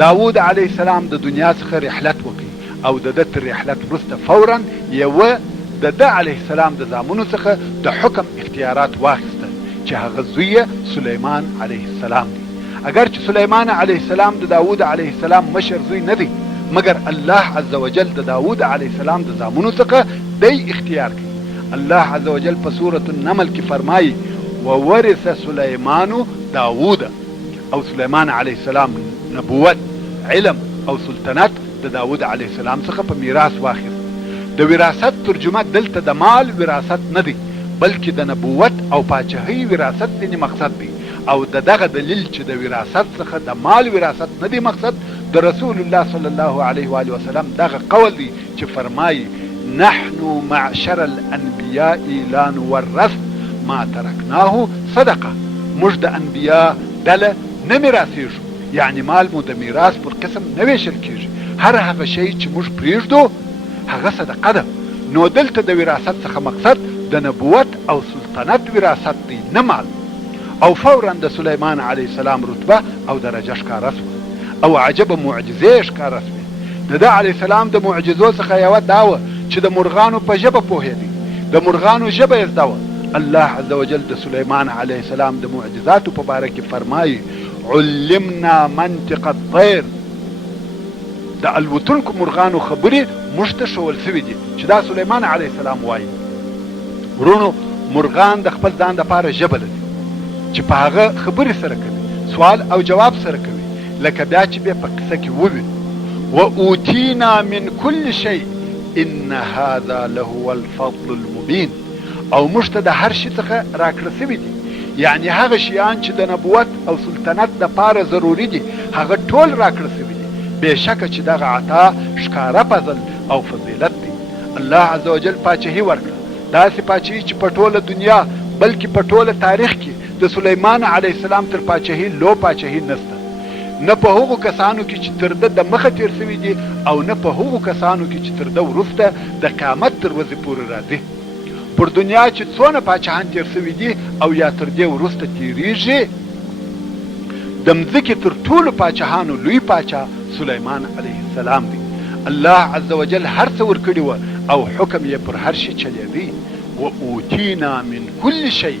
داود علیه السلام د دنیا څخه رحلت وکړي او د ده تر رحلت وروسته فورا یوه د ده علیه السلام د زامنو څخه د حکم اختیارات واخیسته چې هغه زوی سلیمان علیه السلام دی. اگر چې سلیمان علیه السلام د داود علیه السلام مشر زوی نه دی، مگر الله عز وجل د داود علیه السلام د زامنو څخه دی اختیار کوي. الله عز وجل په سورة النمل کې فرمایي وورث سلیمان داود، او سلیمان علیه السلام نبوت، علم او سلطنت د داود علیه السلام څخه په میراث واخیست. د وراثت ترجمه دلته د مال وراثت نه دی، بلکې د نبوت او پاچاهۍ وراثت ځینې مقصد دی. او د دغه دلیل چې د وراثت څخه د مال وراثت نه دی مقصد، د رسول الله صلی الله علیه و آله وسلم دغه قول دی چې فرمایي نحن معشر الانبیاء لا نورث ما ترکناه صدقه. موږ د انبیا ډله نه میراثیږو، یعنی مال مو د میراث پر قسم نه ویشل کیږي. هر هغه شی چې موږ پریږدو هغه صدقه ده. نو دلته د وراثت څخه مقصد د نبوت او سلطنت وراثت دی، نه مال. او فورا د سلیمان علیه السلام رتبه او درجه ښکاره سوه او عجبه معجزې ښکاره سوې. د ده علیه السلام د معجزو څخه یوه دا وه چې د مرغانو په ژبه پوهېدی، د مرغانو ژبه یې زده وه. الله عز وجل د سلیمان علیه السلام د معجزاتو په باره کې فرمایي علمنا منطق الطیر، د الوتونکو مرغانو خبرې موږ ته ښوول سوي دي چې دا سلیمان علیه السلام وایي. ورونو، مرغان د خپل ځان دپاره ژبه لري چې په هغه خبرې سره کوي، سوال او جواب سره کوي، لکه بیا چې بیا په قصه کې ووي واوتینا من کل شی ان هذا لهو الفضل المبین. او موږ ته د هر شي څخه راکړه سوي دي، یعنی هغه شیان چې د نبوت او سلطنت دپاره ضروري دي هغه ټول راکړه سوي دي. بېشکه چې دغه عطا ښکاره فضل او فضیلت دی. الله عز وجل پاچهي ورکړه، داسې پاچهي چې په ټوله دنیا بلکې په ټوله تاریخ کې د سلیمان علیه السلام تر پاچهي لو پاچهي نسته، نه په هغو کسانو کې چې تر ده د مخه تیر سوي دي او نه په هغو کسانو کې چې تر ده وروسته د قیامت تر ورځې پورې راځي. پر دنیا چې څونه پاچاهان تیر سوي دي او یا تر دې وروسته تیریږي، د مځکې تر ټولو پاچاهانو لوی پاچا سلیمان علیه السلام دی. الله عز وجل هر څه ورکړي وه او حکم یې پر هر شي چلېدی. واوتینا من کل شی،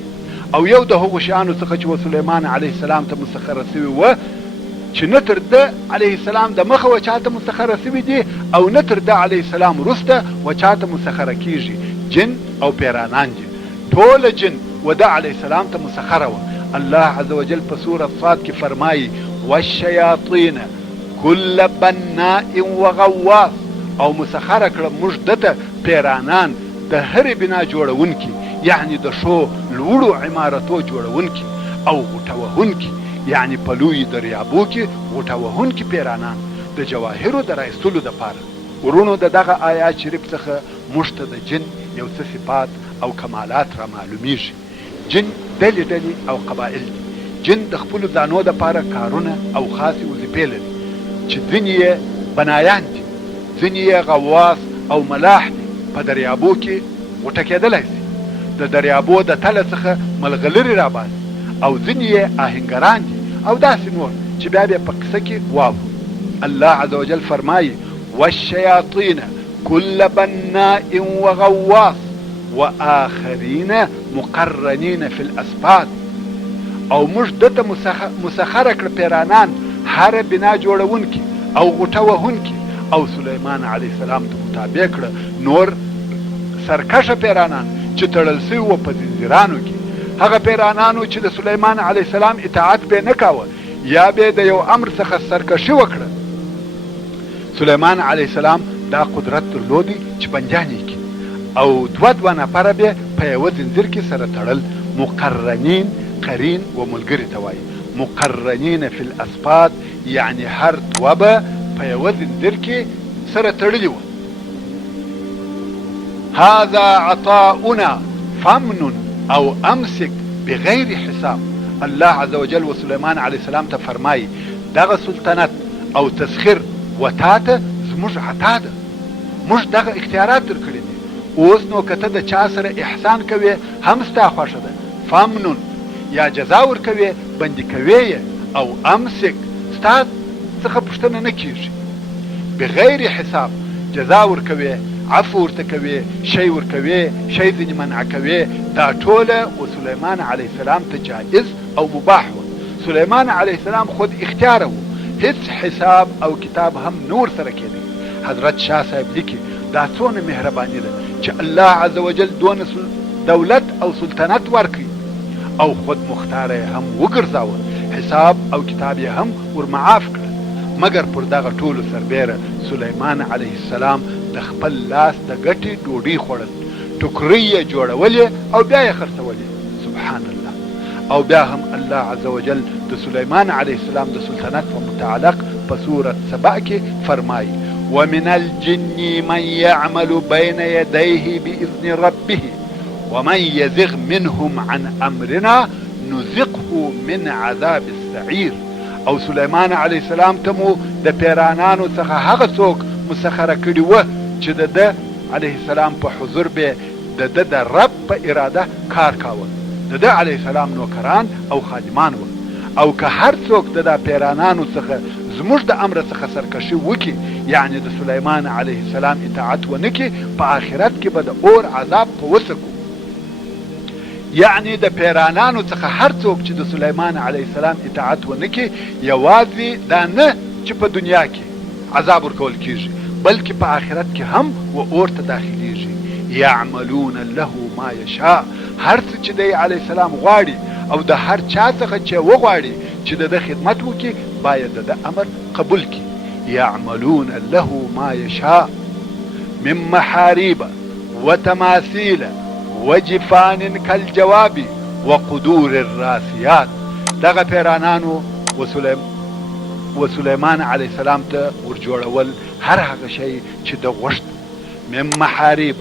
او یو د هغو شیانو څخه چې و سلیمان علیه السلام ته مسخره سوي وه چې نه تر ده علیه السلام د مخه و چاته مسخره سوي دي او نه تر ده علیه السلام وروسته و چاته مسخره کیږي، جن او پیرانان دي. ټوله جن و ده علیه السلام ته مسخره وه. الله عز وجل په سورة صاد کې فرمایي والشیاطین کل بناء وغواص، او مسخره کړه موږ دته پیرانان د هرې بنا جوړونکي، یعنی د ښو لوړو عمارتو جوړونکي، او غوټه وهونکي، یعنی په لوی دریابو کې غوټه وهونکي پیرانان د جواهرو د رایستلو دپاره. ورونو، د دغه آیات شریف څخه موږ ته د جن یو څه صفات او کمالات را معلومیږي. جن ډلې ډلې او قبایل دي. جن د خپلو ځانو دپاره کارونه او خاصې وظیفې لري چې ځینې یې بنایان دي، ځینې یې غواص او ملاح دي، په دریابو کې غوټه کېدلی سي، د دریابو د تله څخه ملغلرې راباسي، او ځینې یې آهنګران دي او داسې نور چې بیا بیا په قصه کې واورو. الله عز وجل فرمایي والشیاطین کل بناء وغواص وآخرین مقرنین فی الاسفاد، او موږ دته مسخره کړه پیرانان هر بنا جوړونکي او غوټه وهونکي، او سلیمان علیه السلام ته مطابق کړه نور سرکشه پیرانان چې تړل سوي وه په زنځیرانو کې. هغه پیرانانو چې د سلیمان علیه السلام اطاعت به نه کاوه یا به د یو امر څخه سرکشي وکړه، سلیمان علیه السلام دا قدرت درلودی چې بندیان یې کړي او دوه نفره به په یوه زنځیر کې سره تړل. مقرنین، قرین و ملګري ته وایي. مقرنین فی الاسفاد، یعنی هر دوه به په یوه زنځیر کې سره تړلي وه. هذا عطاؤنا فامنن او امسک بغیر حساب. الله عز وجل و سلیمان علیه السلام ته فرمایي دغه سلطنت او تسخیر و تاته زموږ عطا ده، موږ دغه اختیارات درکړي دي. اوس نو که ته د چا سره احسان کوې هم ستا خوښه ده، فامنن یا جزا ورکوې بندي کوې او امسک ستا څخه پوښتنه نه کیږي، بغیر حساب جزا ورکوي، عفو ورته کوي، شی ورکوي، شی ځینې منع کوي. دا ټوله و سلیمان علیه السلام ته جایز او مباح و. سلیمان علیه السلام خود اختیاره و، هیڅ حساب او کتاب هم نور سره کېدی. حضرت شاه صاحب لیکي دا څونه مهرباني ده چې الله عز وجل دونه دولت او سلطنت ورکړي او خود مختار هم وګرځاوه، حساب او کتاب یې هم ورمعاف کړه. مګر پر دغه ټولو سربیره سلیمان علیه السلام د خپل لاس د ګټې ډوډۍ خوړل، ټوکرۍ یې جوړولې او بیا یې خرڅولې. سبحان الله. او بیا هم الله عز وجل د سلیمان علیه السلام د سلطنت په متعلق په سورة سبع کې فرمایي ومن الجن من يعمل بين يديه بإذن ربه ومن يزغ منهم عن أمرنا نذقه من عذاب السعير. او سلیمان علیه السلام ته مو د پیرانانو څخه هغه څوک مسخره کړي وه چې د ده علیه السلام په حضور به د ده د رب په اراده کار کاوه. د ده علیه السلام نوکران او خادمان وه. او که هر څوک د ده پیرانانو څخه زموږ د امر څخه سرکشي وکړي، یعنی د سلیمان علیه السلام اطاعت ونه کړي، په آخرت کې به د اور عذاب په وسکو. یعنی د پیرانانو څخه هر څوک چې د سلیمان علیه السلام اطاعت ونه کړي، یوازې دا نه چې په دنیا کې عذاب ورکول کیږي، بلکې په آخرت کې هم و اور ته داخلیږي. یعملون له ما یشاء، هر څه چې دی علیه السلام غواړي او د هر چا څخه چې وغواړي چې د ده خدمت وکړي، باید د ده امر قبول کړي. یعملون له ما یشاء من محاریب وتماثیل وجفان کالجواب وقدور الراسیات. دغه پیرانانو و سلیمان علیه السلام ته ورجوړول هر هغه شی چې د غوښت من محاریب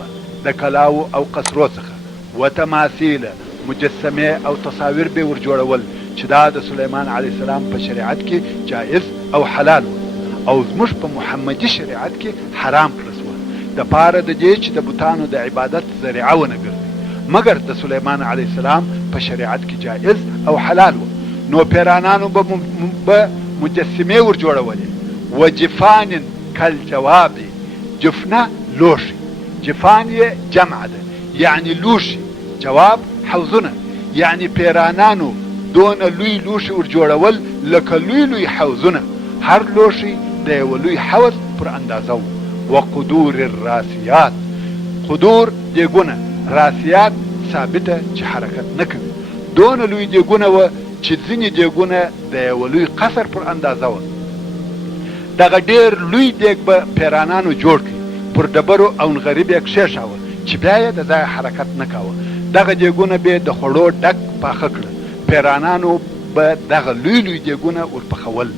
د کلاو او قصرو څخه، و تماثیل مجسمه او تصاویر به ورجوړول چې دا د سلیمان علیه السلام په شریعت کې جائز او حلال و، او زموږ په محمدي شریعت کې حرام کړل شوه د پاره د دې چې د بوتانو د عبادت ذریعه ونه ګرځي. مګر د سلیمان علیه السلام په شریعت کې جائز او حلال و. نو پیرانانو به مجسمه ورجوړولې. و جفان کالجواب، جفنه لوشي، جفان یې جمع ده یعنی لوشي، جواب حوزونه، یعنی پیرانانو دون لوی لوشي ورجوړول لکه لوی لوی حوزونه، هر لوشي د یو لوی حوض پر اندازه و. وقدور الراسیات، قدور دیګونه، راسیات ثابته چې حرکت نه کوي. دون لوی دیګونه و چې ځینې دیګونه د یو لوی قصر پر اندازه و. دغه ډېر لوی دیګ به پیرانانو جوړ کړي، پر ډبرو او نغریب یې کښېښاوه چې بیا یې د ځایه حرکت نه کاوه. دغه دیګونه به د خوړو ډک پاخه کړه. پیرانانو به دغه لوی لوی دیګونه ورپخول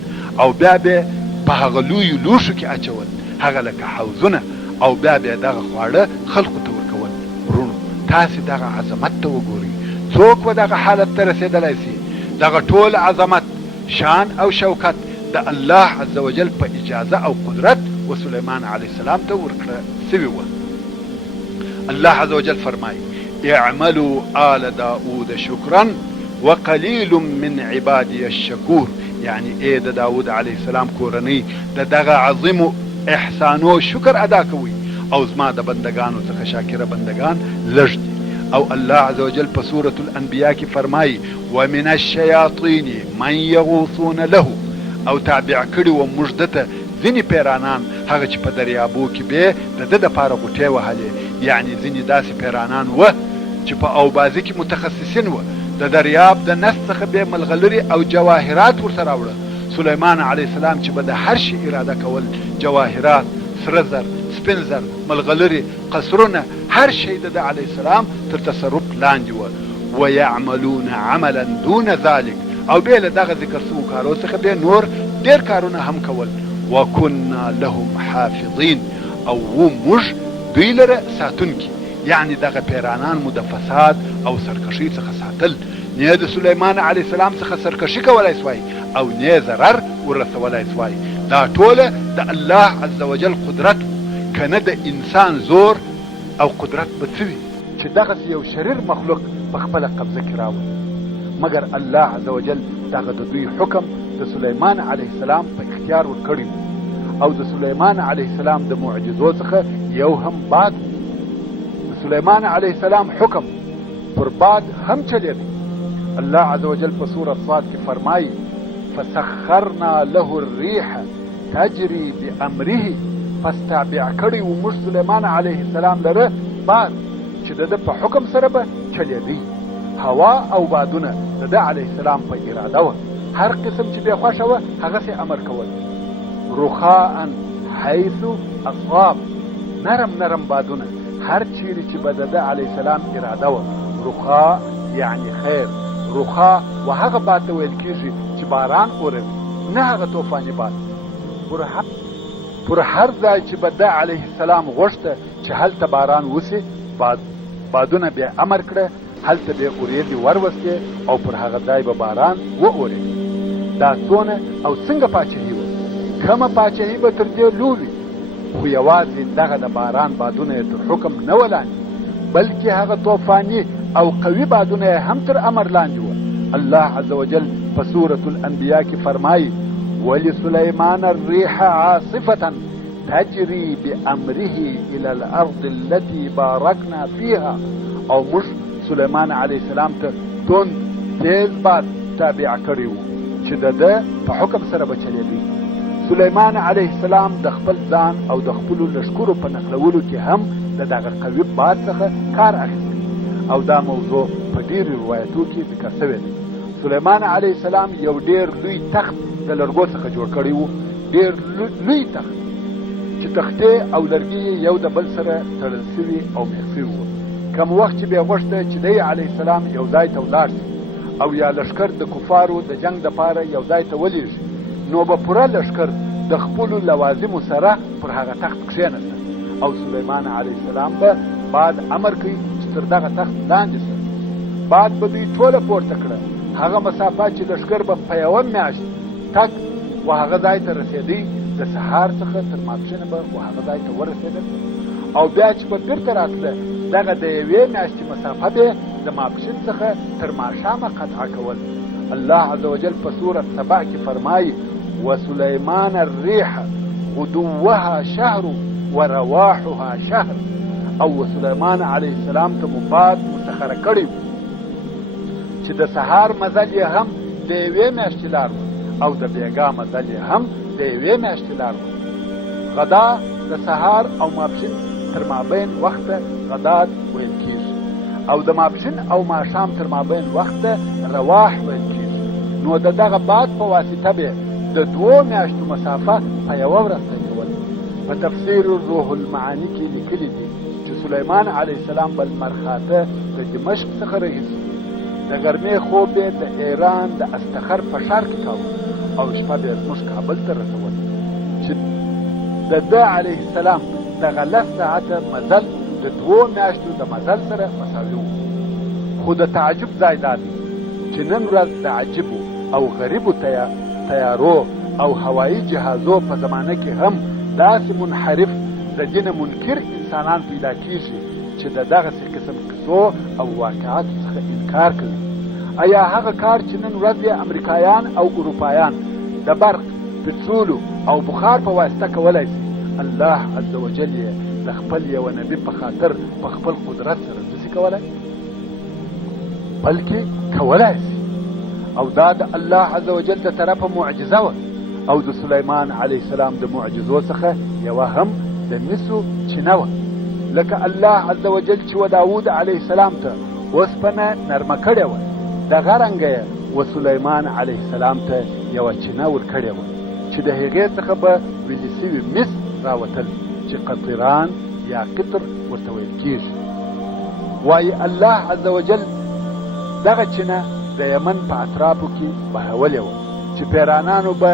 او بیا به په هغه لویو لوښو کې اچول، هغه لکه حوزونه، او بیا به دغه خواړه خلقو ته ورکول. ورونو تاسې دغه عظمت ته وګورئ، څوک به دغه حالت ته رسېدلی سي؟ دغه ټول عظمت، شان او شوکت د الله عز وجل په اجازه او قدرت و سلیمان علیه السلام ته ورکړه سوي وه. الله عز وجل فرمایي اعملوا آل داود شکرا وقلیل من عبادی الشکور. یعنی ای د داود علیه السلام کورنۍ د دغه عظیم احسانو شکر ادا کوي، او زما د بندگانو څخه شاکره بندگان لږ دي. او الله عز وجل په سورة الانبیاء کې فرمایي ومن الشیاطین من یغوصون له، او تابع کړي و موږ دته ځینې پیرانان هغه چې په دریابو کې به د ده دپاره غوټې وهلې. یعنی ځینې داسې پیرانان وه چې په اوبازي کې متخصصین وه، د دریاب د نس څخه به ملغلرې او جواهرات ورته راوړه. سلیمان علیه السلام چې به د هر شي اراده کول، جواهرات، سره زر، سپین زر، ملغلرې، قصرونه، هر شی د ده علیه السلام تر تصرف لاندې وه. ویعملون عملا دون ذلک، او بیا له دغه ذکر شوو کارو څخه بیا نور ډېر کارونه هم کول. وکنا لهم حافظین، او و موږ دوی لره ساتونکي. یعنی دغه پیرانان مو د فساد او سرکشي څخه ساتل، نه د سلیمان علیه السلام څخه سرکشي کولای سوای او نه ضرر ورسولای سوای. دا ټوله د الله عز وجل قدرت، کنه د انسان زور او قدرت به څه وي چې دغه یو شریر مخلوق په خپله قبضه کې راوړي. مګر الله عز وجل دغه د دوی حکم د سلیمان علیه السلام په اختیار ورکړی او د سلیمان علیه السلام د معجزو څخه یو هم باد. د سلیمان علیه السلام حکم پر باد هم چلیږي. الله عز وجل په سورة صاد کې فرمایي فسخرنا له الريح تجري بأمره، پس تابع کړی و موږ سلیمان علیه السلام لره باد چې د ده په حکم سره به چلیږي. هوا او بادونه د ده علیه السلام په اراده وه، هر قسم چې بې خوښه وه هغسې امر کول. رخاء حیث اصاب، نرم نرم بادونه هر چیرې چې به د ده علیه السلام اراده وه. رخاء یعنی خیر. رخاء و هغه باد ته ویل کېږي چې باران اوري، نه هغه طوفاني باد. پر هر ځای چې به ده علیه السلام غوښته چې هلته باران وسي، بادونه بیا امر کړه هلته به اورېدې وروستې او پر هغه ځای به باران واورېد. دا څونه او څنګه پاچهي وه؟ کومه پاچهي به تر دې لوی، خو یوازې دغه د باران بادونه یې تر حکم نه وه لاندې، بلکې هغه طوفاني او قوي بادونه یې هم تر امر لاندې وه. الله عز وجل په سورة الانبیاء کې فرمایي ولسلیمان الريح عاصفة تجري بأمره إلى الأرض التي باركنا فيها، او موږ سلیمان علیه السلام ته توند تیز باد تابع کړی و چې د ده په حکم سره به چلیږي. سلیمان علیه السلام د خپل ځان او د خپلو لښکرو په نقلولو کې هم د دغه قوي باد څخه کار اخیستی، او دا موضوع په ډېرو روایتو کې ذکر شوې ده. سلیمان علیه السلام یو ډېر لوی تخت د لرګو څخه جوړ کړی و، ډېر لوی تخت چې تختې او لرګي یو د بل سره تړل شوي او میخ شوي وو. کوم وخت چې بیا غوښته چې دی علیه السلام یو ځای ته ولاړ شي او یا لښکر د کفارو د جنګ دپاره یو ځای ته ولېږي، نو به پوره لښکر د خپلو لوازمو سره پر هغه تخت کښېنسته او سلیمان علیه السلام به بعد امر کوي چې تر دغه تخت لاندې شي. بعد به دوی ټوله پورته کړه، هغه مسافه چې لښکر به په یوه میاشت تګ و هغه ځای ته رسېدی، د سهار څخه تر ماپښینه به و هغه ځای ته ورسېدل، او بیا چې به بېرته راتله دغه د یوې میاشتې مسافه به د ماپښین څخه تر ماښامه قطعه کول. الله عز وجل په سورة سبع کې فرمایي وسلیمان الريح غدوها شهر ورواحها شهر، او وسلیمان علیه السلام ته مباد مسخره کړی چې د سهار مزل یې هم د یوې میاشتې لار و او د بیګا مزل یې هم د یوې میاشتې لار و. غدا د سهار او ماپښین تر مابین وخته غداد ویل کېږي، او د ماپښین او ماښام تر مابین وخته رواح ویل کېږي. نو د دغه باد په واسطه به د 2 میاشتو مسافه په یوه ورځ طی کول. په تفسیر روح المعانی کې لیکلي دي چې سلیمان علیه السلام به لمر خاته د دمشق څخه راهیسي د غرمې خوب یې د ایران د استخر په ښار کې کاوه او شپه به یې زموږ کابل ته رسول، چې د ده علیه السلام دغه 10 ساعته مزل د 2 میاشتو د مزل سره مساوي و. خو د تعجب ځای دا دی چې نن ورځ د عجیبو او غریبو تیارو او هوایي جهازو په زمانه کې هم داسې منحرف د دین منکر انسانان پیدا کېږي چې د دغسې قسم قصو او واقعاتو څخه انکار کوي. ایا هغه کار چې نن ورځ یې امریکایان او اروپایان د برق، پټرولو او بخار په واسطه کولی شي، الله عز وجل یې د خپل یو نبي په خاطر په خپل قدرت سره نشي کولی، بلکې کولی شي. او دا د الله عز وجل د طرفه معجزه وه، او د سلیمان علیه السلام د معجزو څخه یوه هم د مسو چینه وه. لکه الله عز وجل چې و داود علیه السلام ته اوسپنه نرمه کړې وه، دغه رنګه یې و سلیمان علیه السلام ته یوه چینه ورکړې وه چې د هغې څخه به ویلې سوي مس راوتل چې قطران یا قطر ورته ویل کېږي. وایي الله عز وجل دغه چینه د یمن په اطرافو کې بهولې وه چې پیرانانو به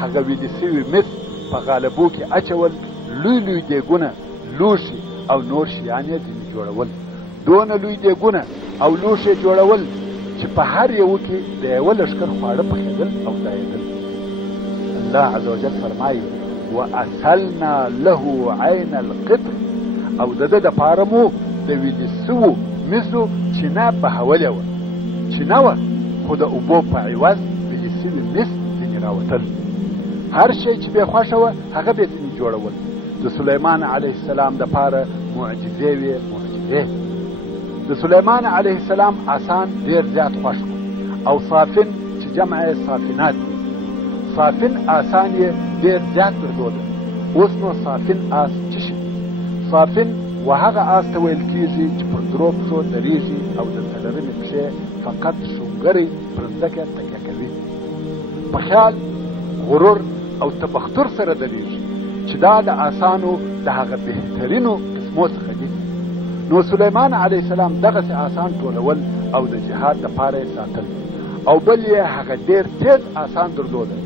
هغه ویلې سوي مس په غالبو کې اچول، لوی لوی دیګونه، لوښي او نور شیان یې ځینې جوړول. دونه لوی دیګونه او لوښي جوړول چې په هر یوه کې د یوه لښکر خواړه پخېدل او ځایېدل. الله عز وجل فرمایي واسهلنا له عین القطر، او د ده دپاره مو د ویلې سوو مسو چینه بهولې وه. چینه وه خو د اوبو په عوض ویلې سوي مس ځینې راوتل. هر شی چې به خوښه وه هغه به ځینې جوړول. د سلیمان علیه السلام دپاره معجزې وې معجزې. د سلیمان علیه السلام آسان ډېر زیات خوښ او صافن چې جمع یې صافنات صافن آسان یې ډېر زیات درلوده. اوس نو صافن آس څه شي؟ صافن وهغه آس ته ویل کېږي چې پر درو پښو درېږي او د څلورمې پښې فقط شونګرې پر ځمکه تکیه کوي. په خیال، غرور او تبختر سره درېږي چې دا د آسانو د هغه بهترینو قسمو څخه دي. نو سلیمان علیه السلام دغسې آسان ټولول او د جهاد دپاره یې ساتل. او بل یې هغه ډېر تیز آسان درلوده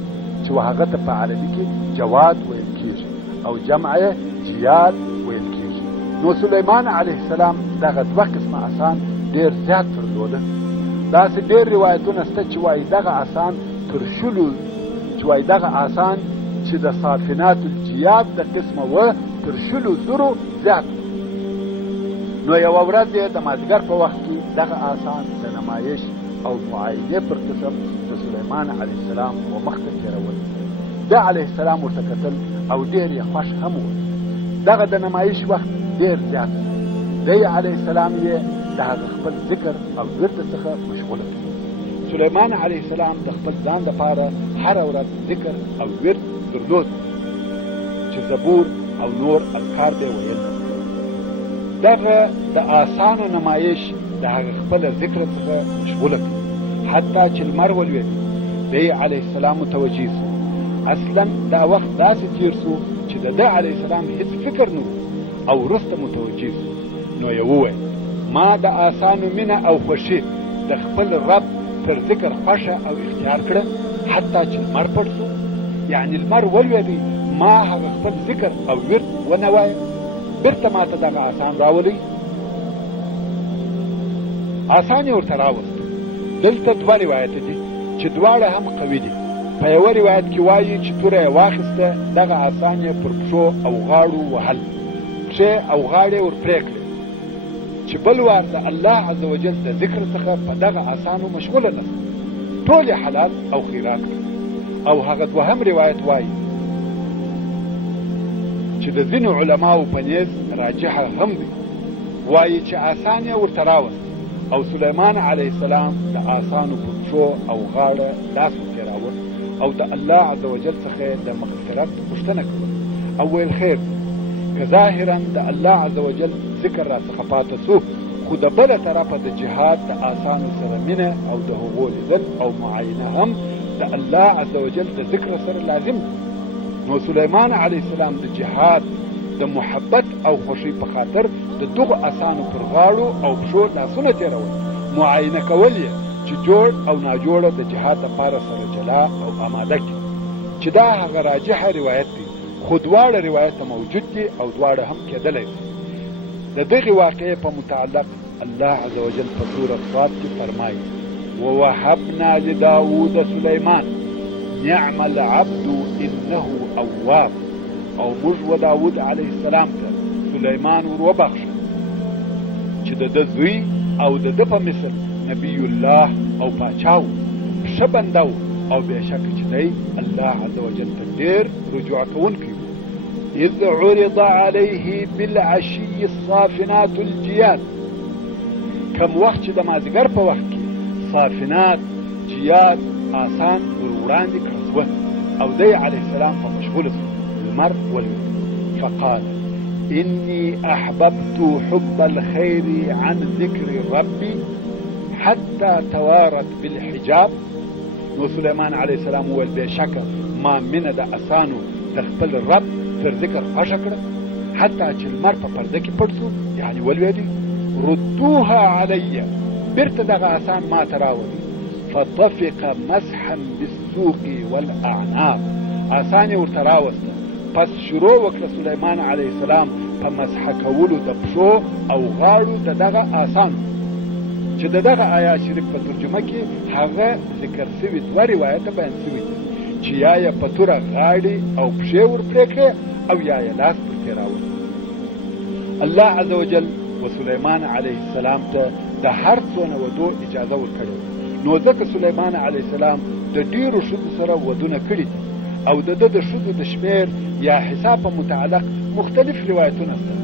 چې هغه ته په عربي کې جواد ویل کېږي او جمع یې جیاد ویل کېږي. نو سلیمان علیه السلام دغه دوه قسمه آسان ډېر زیات درلوده. داسې ډېر روایتونه شته چې وایي دغه آسان تر شلو چې وایي دغه آسان چې د صافنات الجیاد د قسمه وه تر 100,000 زیات. نو یوه ورځ یې د مازدیګر په وخت کې دغه آسان د نمایش او معاینې پر قسم د سلیمان علیه السلام و مخ ته تېرول. ده علیه السلام ورته کتل او ډېر یې خوښ هم و. دغه د نمایش وخت ډېر زیات. دی علیه السلام یې د هغه خپل ذکر او ورد څخه مشغوله کړ. سلیمان علیه السلام د خپل ځان دپاره هره ورځ ذکر او ورد درلود چې زبور او نور اذکار به ویل. دغه د آسانو نمایش د هغه خپل ذکر څخه مشغوله کړ حتی چې لمر ولوېد. دی علیه السلام متوجه سو. اصلا دا وخت داسې تیر سو چې د ده علیه السلام هیڅ فکر نه او وروسته متوجه سو. نو یې وویل ما د آسانو مینه او خوښي د خپل رب تر ذکر خوښه او اختیار کړه حتی چې لمر پټ سو. یعنی لمر ولوېدی ما هغه خپل ذکر او ورد ونه وایم بیرته ما ته دغه آسان راولئ. آسان یې ورته راوست. دلته دوه روایته دي چې دواړه هم قوي دي. په یوه روایت کې وایي چې توره یې واخیسته دغه آسان یې پر پښو او غاړو وهل، پښې او غاړې ور پرې کړې چې بل وار د الله عز وجل د ذکر څخه په دغه آسانو مشغوله نه ټول یې حلال او خیرات کړ. او هغه دوهم روایت وایي چې د ځینو علماو په نیز راجحه هم دی. وایي چې آسان یې ورته راوست او سلیمان علیه السلام د آسانو په پښو او غاړه لاس ورتېراوه او د الله عز وجل څخه د مغفرت پوښتنه کوله او ویل خیر که ظاهرا د الله عز وجل ذکر را څخه پاته سو خو د بله طرفه د جهاد د آسانو سره مینه او د هغو لیدل او معاینه هم د الله عز وجل د ذکر سره لازم دی. نو سلیمان علیه السلام د جهاد د محبت او خوښۍ په خاطر د دغو آسانو پر غاړو او پښو لاسونه تېرول، معاینه کول یې چې جوړ او ناجوړه د جهاد لپاره سره جلا او آماده کړي چې دا هغه راجحه روایت دی. خو دواړه روایت موجود دي او دواړه هم کېدلی دي. د دغې واقعې په متعلق الله عز وجل په سورة صاد کې فرمایي ووهبنا لداود سلیمان نعم العبد انه اواب. او موږ و داود علیه السلام ته سلیمان ور وبخښه چې د ده زوی او د ده په مثل نبی الله او پاچا و، ښه بنده و او بېشکه چې دی الله عز وجل ته ډېر رجوع کوونکی و. اذ عرض عليه بالعشي الصافنات الجياد. کم وخت چې د مازدیګر په وخت کې صافنات جیاد آسان ور وړاندې کړل شوه او دی علیه السلام په مشغوله شو. لمر ولوېد فقال إني أحببت حب الخير عن ذكر ربي حتى توارت بالحجاب. نو سلیمان علیه السلام وویل بېشکه ما مینه د اسانو د خپل رب تر ذکر خوښه کړه حتی چې لمر په پرده کې پټ شو یعنی ولوېدی. ردوها علی بیرته دغه آسان ما ته راولي. فطفق مسحا بالسوق والاعناق. آسان یې ورته راوسته پس شروع وکړه سلیمان علیه السلام په مسح کولو د پښو او غاړو د دغه آسانو چې د دغه آیات شریف په ترجمه کې هغه ذکر سوي دوه روایته بیان سوي دي چې یا یې په توره غاړې او پښې ور پرې کړې او یا یې لاس پر تېراوه. الله عز وجل و سلیمان علیه السلام ته د هر څونه ودو اجازه ورکړې. نو ځکه سلیمان علیه السلام د ډېرو ښځو سره ودونه کړي دي او د ښځو د شمیر یا حساب په متعلق مختلف روایتونه شته.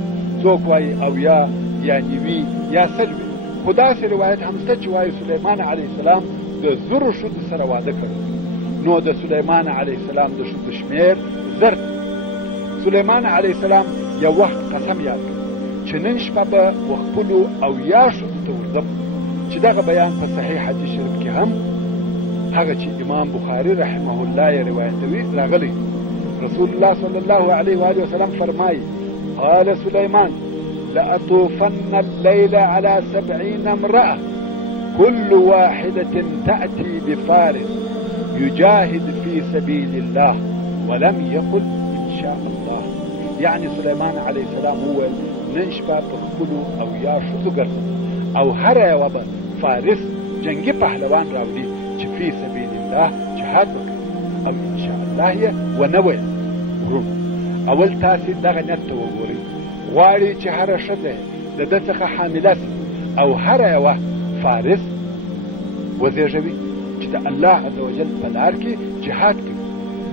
څوک وایي اویا یا نوي یا سلوي، خو داسې روایت هم شته چې وایي سلیمان علیه السلام د 1000 ښځو سره واده کړی. نو د سلیمان علیه السلام د ښځو شمیر 1000. سلیمان علیه السلام یو وخت قسم یاد کړ چې نن شپه به خپلو اویا ښځو ته ورځم، چې دغه بیان په صحیح حدیث شریف کې هم هغه چې امام بخاري رحمه الله یې روایتوي راغلی. رسول الله صلی الله علیه و آله وسلم فرمایي: قال سليمان لأطوفن الليل على 70 امرأة كل واحدة تأتي بفارس يجاهد في سبيل الله ولم يقل إن شاء الله. يعني سليمان عليه السلام هو ننشبه بخبلو او یا شوزو گرسن او هر یو به فارس جنگی پهلوان راولی چې فی سبیل الله جهاد وکړي او ان شاء الله یې ونوي. ورو اول تاسې دغه نیت ته وګورئ. غواړي چې هره ښځه د ده څخه حامله سي او هر یوه فارس وزیږوي چې د الله عز وجل په لار کې جهاد کوي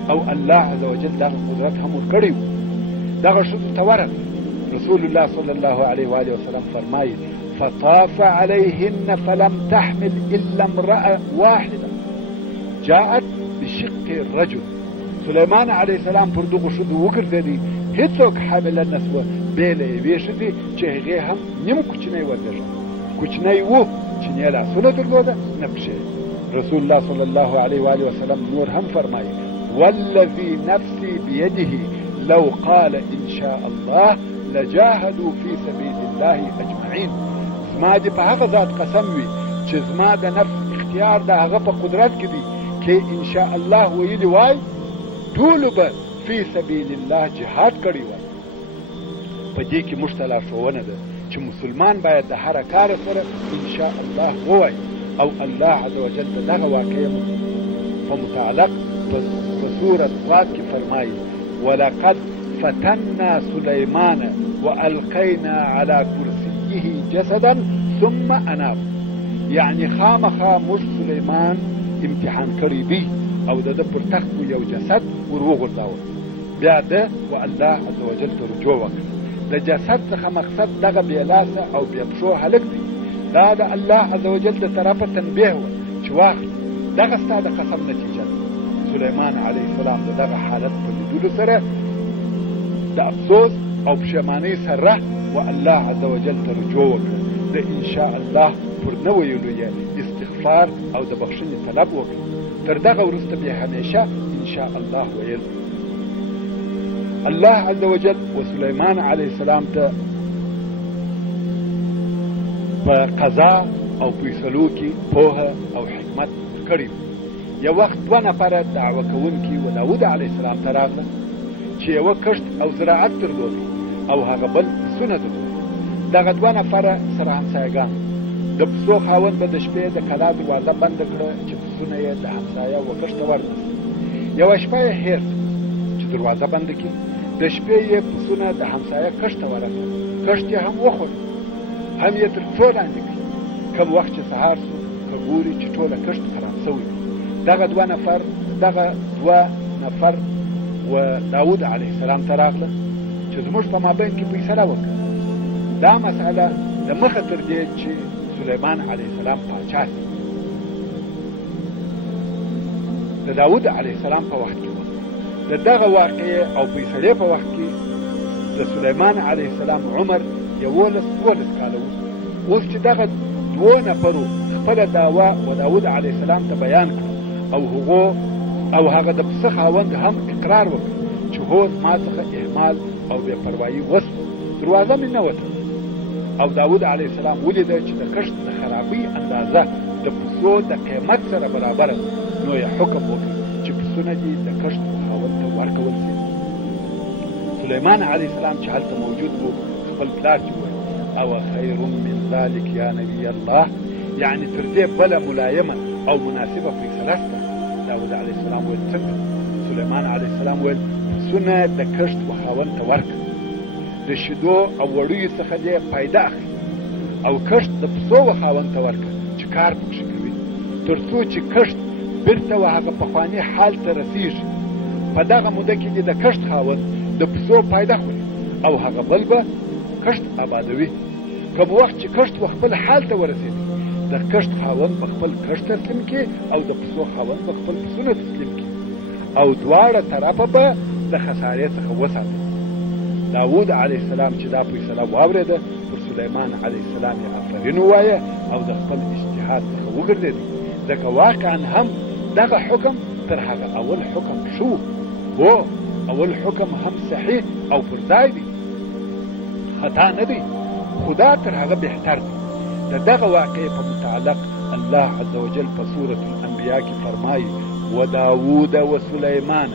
او الله عز وجل دغه قدرت هم ورکړی و. دغه ښځو ته ورغله. رسول الله صلى الله عليه وآله وسلم فرمایي: فطاف عليهن فلم تحمل إلا امرأة واحدة جاءت بشق الرجل. سليمان عليه السلام پر دغه ښځو وګرځېدی، هیڅوک حامله نه شوه بې له یوې ښځې چې هغې هم نیم کوچنی وزېږه. کوچنی و چې نه یې لاسونه درلوده نه پښې. رسول الله صلى الله عليه وآله وسلم نور هم فرمایي: والذي نفسي بيده لو قال إن شاء الله لجاهدوا في سبيل الله اجمعين. زما دې په هغه ذات قسم وي چې زما د نفس اختیار د هغه په قدرت کې دی کې ان شاء الله ویلي وای ټول به فی سبیل الله جهاد کړی وای. په دې کې موږ ته لارښوونه ده چې مسلمان باید د هر کار سره ان شاء الله ووایي او الله عز وجل د دغه واقعې په متعلق په سورة صاد کې فرمایي: ولقد فتنا سليمان والقينا على كرسيه جسدا ثم اناب. يعني خامخا موږ سليمان امتحان کړی دی او د ده پر تخت یو جسد ور وغورځاوه، بیا ده و الله عز وجل ته رجوع وکړه. د جسد څخه مقصد دغه بې لاسه او بې پښو هلک دی. دا د الله عز وجل د طرفه تنبیه وه چې واخلي دغه ستا د قسم نتیجه ده. سلیمان علیه السلام د دغه حالت په لیدلو سره د افسوس او پښیمانۍ سره و الله عز وجل ته رجوع وکړه. د ان شاء الله پر نه ویلو یې استغفار او د بخښنې طلب وکړه. تر دغه وروسته بیا همیشه ان شاء الله ویل. الله عز وجل و سلیمان علیه السلام ته په قضا او فیصلو کې پوهه او حکمت ورکړی و. یو وخت 2 نفره دعوه کوونکي و داود علیه السلام ته راغله چې یوه کښت او زراعت درلودی او هغه بل پسونه درلود. دغه 2 نفره سره همسایګان. د پسو خاوند به د شپې د کلا دروازه بنده کړه چې پسونه یې د همسایه و کښت ته ورنسي. یوه شپه یې هېر چې دروازه بنده کړي. د شپې یې پسونه د همسایه کښت ته ورغله. کښت یې هم وخوړ، هم یې تر پښو لاندې کړي. کوم وخت چې سهار سو که ګوري چې ټوله کښت خراب شوی دی. دغه 2 نفر و داود علیه السلام ته راغله چې زموږ په مابین کې فیصله وکړه. دا مسئله د مخه تر دې چې سلیمان علیه السلام پاچا شي د داود علیه السلام په وخت کې و. د دغه واقعې او فیصلې په وخت کې د سلیمان علیه السلام عمر 11 کاله و. اوس چې دغه 2 نفرو خپله دعوه و داود علیه السلام ته بیان کړه او هغه د پسه خاوند هم اقرار وکړ چې هو ما څخه اهمال او بې پروایي وسوه، دروازه مې نه وتله. او داود علیه السلام ولیده چې د کښت د خرابۍ اندازه د پسو د قیمت سره برابره، نو یې حکم وکړ چې پسونه دې د کښت خاوند ته ورکول شي. سلیمان علیه السلام چې هلته موجود و خپل پلار چې وویل: او خیر من ذلک یا نبی الله، یعنې تر دې بله ملایمه او مناسبه فیصله شته؟ داود علیه السلام ویل: څنګه؟ سلیمان علیه السلام ویل: پسونه د کښت و خاوند ته ورکړه، د شیدو او وړیو څخه دې فایده اخلي، او کښت د پسو و خاوند ته ورکړه چې کار پکښې کوي، تر څو چې کښت بیرته و هغه پخواني حال ته رسیږي. په په دغه موده کې د کښت خاوند د پسو پیدا خوري او هغه بل به کښت آبادوي. کوم وخت چې کښت خپل حال ته ورسېدي د کښت خاوند به خپل کښت تسلیم کړي او د پسو خاوند به خپل پسونه تسلیم کړي او دواړه طرفه به د خسارې څخه وساتي. داود علیه السلام چې دا فیصله واورېده پر سلیمان علیه السلام یې آفرین ووایه او د خپل اجتهاد څخه وګرځېدی، ځکه واقعا هم دغه حکم تر هغه اول حکم شو. هو اول حکم هم صحیح او پر ځای دی، خطا نه دی، خدا تر هغه بهتر دی. د دغه واقعې په متعلق الله عز وجل په سورة الانبیاء کې فرمایي وداود وسلیمان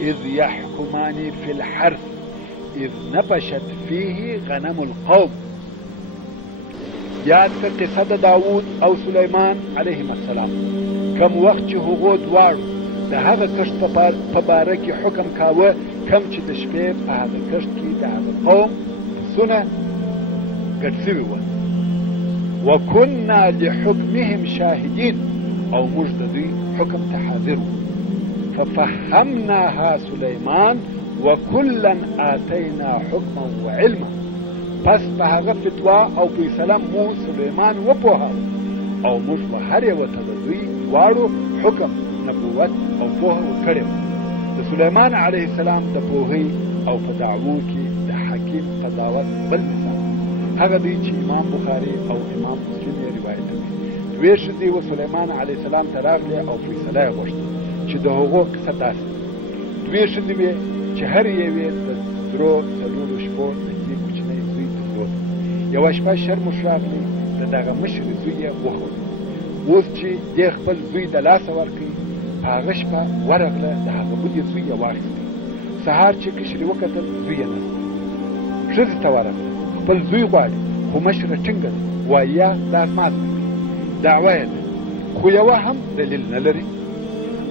اذ يحكمان في الحرث اذ نفشت فيه غنم القوم. یاد کړه قصه د داود او سلیمان علیهم السلام کم وخت چې هغو دواړو د هغه کښت په باره کې حکم کاوه کم چې د شپې په هغه کښت کې د هغه قوم پسونه ګډ سوي وه. وکنا لحکمهم شاهدین او موږ د دوی حکم ته حاضر وو. ففهمناها سلیمان وکلا آتینا حکما وعلما. پس په هغه فتوا او فیصله مو سلیمان وپوهاوه او موږ به هر یوه ته د دوی دواړو حکم، نبوت او پوهه ورکړې وه. د سلیمان علیه السلام د پوهۍ او په دعوو کې د حکیم قضاوت بل مثال هغه دی چې امام بخاري او امام مسلم یې روایتوي. دوې ښځې و سلیمان علیه السلام ته راغلې او فیصله یې غوښته چې د هغو کیسه داسې دوې ښځې وې چې هر یوې د درو څلورو شپو د دې کوچنی زوی درلود. یوه شپه شرموش راغلی د دغه مشرې زوی یې وښود. اوس چې دې خپل زوی د لاسه ورکړي په هغه شپه ورغله د هغه بلې زوی یې واخیستی. سهار چې کشرې وکتل زوی یې نسته. ښځې ته ورغله خپل زوی غواړي خو مشره ټینګه ده، وایي یا دا زما زوی دی، دعوه یې ده خو یوه هم دلیل نه لري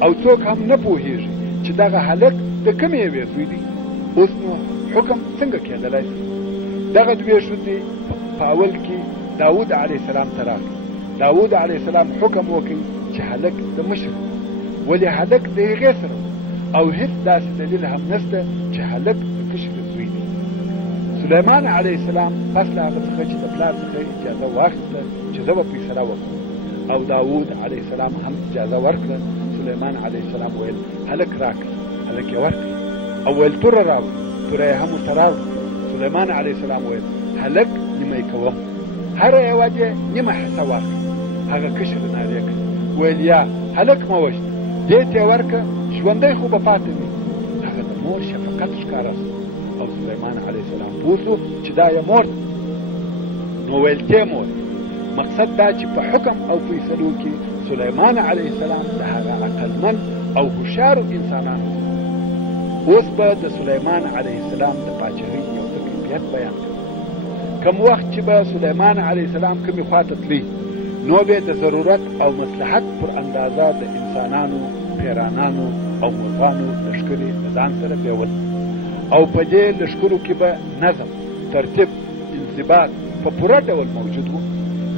او څوک هم نه پوهېږي چې دغه هلک د کومې یوې زوی دی. اوس نو حکم څنګه کېدلی شي؟ دغه دوې ښځې په اول کې داود علیه السلام ته راغلي. داود علیه السلام حکم وکړي چې هلک د مشر ولې هلک د هغې سره او هیڅ داسې دلیل هم نشته چې هلک د کشرې زوی دی. سلیمان علیه السلام پس له هغه څخه چې د پلار څخه اجازه واخیسته چې زه به فیصله وکړم او داود علیه السلام هم اجازه ورکړه. سلیمان علیه السلام ویل هلک راکړه، هلک یې ورکړه او ویل توره راوړه، توره یې هم ورته راوړه. سلیمان علیه السلام ویل هلک نیمه یې کوم، هره یوه دې نیمه حصه واخلي. هغه کشر نارې کړه ویل یا هلک مه وژنه، دې ته یې ورکړه ژوندی خو به پاتې وي. هغه د مور شفقت ښکاره شو او سلیمان علیه السلام پوه شو چې دا یې مور ده. نو ویل ته مور، مقصد دا چې په حکم او فیصلو کې سلیمان علیه السلام د هغه عقلمن او هوښیارو انسانانو. اوس به د سلیمان علیه السلام د پاچاهۍ یو څه کیفیت بیان کړو. کم وخت چې به سلیمان علیه السلام کومې خواته تلي نو به د ضرورت او مصلحت پر اندازه د انسانانو، پیرانانو او مرغانو لښکرې د ځان سره بیول او په دې لښکرو کې به نظم، ترتیب، انضباط په پوره ډول موجود و،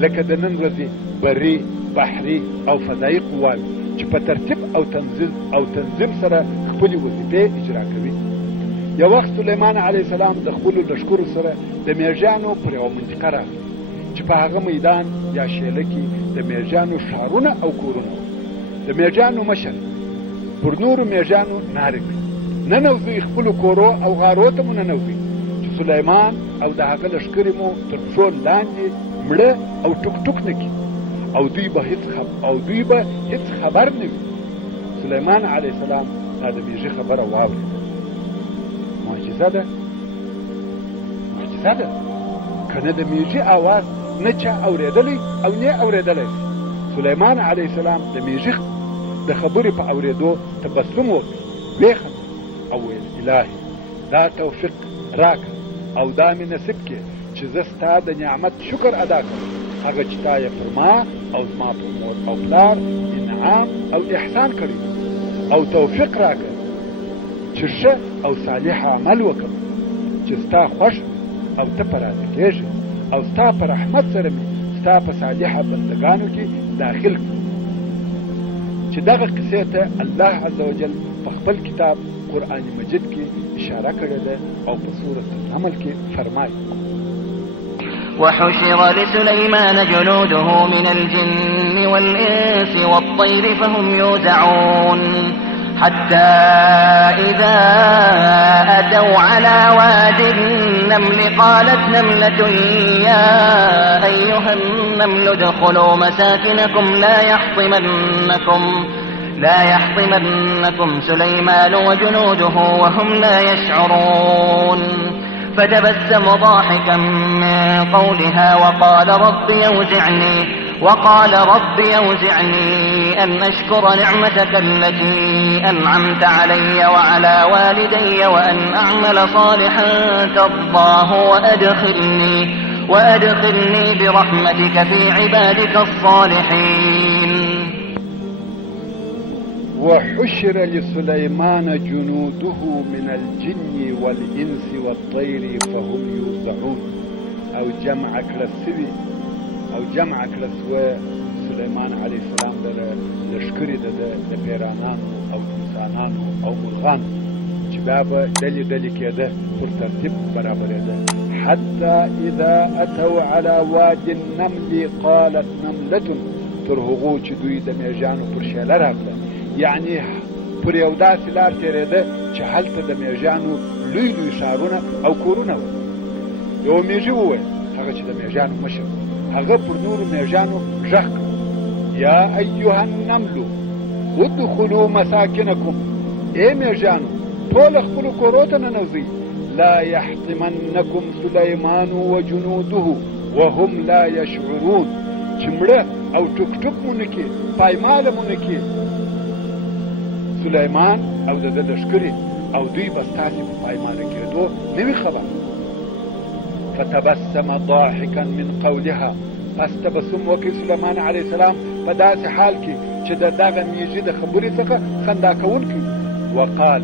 لکه د نن ورځې بري، بحري او فضایي قواوې چې په ترتیب او تنظیم سره خپلې وظیفې اجرا کوي. یو وخت سلیمان علیه السلام د خپلو لښکرو سره د میږیانو پر یوه منطقه راغلی چې په هغه میدان یا شیله کې د میږیانو ښارونه او کورونه وو. د میږیانو مشر پر نورو میږیانو نارې کړې ننوځئ، خپلو کورو او غارو ته مو ننوځئ چې سلیمان او د هغه لښکرې مو تر پښو لاندې مړه او ټوک ټوک نه کړي او دوی به هیڅ خبر نه وي. سلیمان علیه السلام دا د میږي خبره واورېده. معجزه ده که نه د میږي اواز نه چا اورېدلی او نه اورېدلی شي. سلیمان علیه السلام د میږي د خبرې په اورېدو تبسم وکړ، ویې او ویل الهي دا توفیق راکړه او دا مې نصیب کړې چې زه ستا د نعمت شکر ادا کړم، هغه چې تا یې پر ما او زما پر مور او پلار انعام او احسان کړی او توفیق راکړه چې ښه او صالح عمل وکړم چې ستا خوښ او ته په راضي کېږې او ستا په رحمت سره مې ستا په صالحه بندګانو کې داخل کړم. چې دغه قصې ته الله عز وجل په خپل کتاب قرآن مجید کې اشاره کړې ده او په سورة النمل کې فرمایي وحشر لسليمان جنوده من الجن والإنس والطير فهم يوزعون حتى إذا أتوا على واد النمل قالت نملة يا أيها النمل ادخلوا مساكنكم لا يحطمنكم سليمان وجنوده وهم لا يشعرون فتبسم ضاحكا من قولها وقال رب يوزعني أن أشكر نعمتك التي أنعمت علي وعلى والدي وأن أعمل صالحا ترضاه وأدخلني برحمتك في عبادك الصالحين. وحشر لسليمان جنوده من الجن والإنس والطير فهم يوزعون أو جمع كلسوه سليمان عليه السلام لشکری د پیرانانو او انسانانو او مرغانو چې بیا به ډلې کېده پر ترتیب برابرېده. حتى إذا أتوا على واد النمل قالت نملة تر هغو چې دوی د میږیانو پر شیله راغله، یعنی پر یو داسې لار تېرېده چې هلته د میږیانو لوی ښارونه او کورونه وو. یو میږي وویل، هغه چې د میږیانو مشر، هغه پر نورو میږیانو غږ کړ: یا ایها النمل ادخلوا مساکنکم، ای میږیانو ټول خپلو کورو ته ننوځئ. لا يحطمنکم سلیمان وجنوده وهم لا يشعرون، چې مړه او ټوک مو نه کې، پایماله مو نه کې سلیمان او د ده لښکرې، او دوی به ستاسې په پایماله کېدو نه وي خبر. فتبسم ضاحكا من قولها، پس تبسم وکړي سلیمان علیه السلام په داسې حال کې چې د دغه میږي د خبرې څخه خندا کوونکی. وقال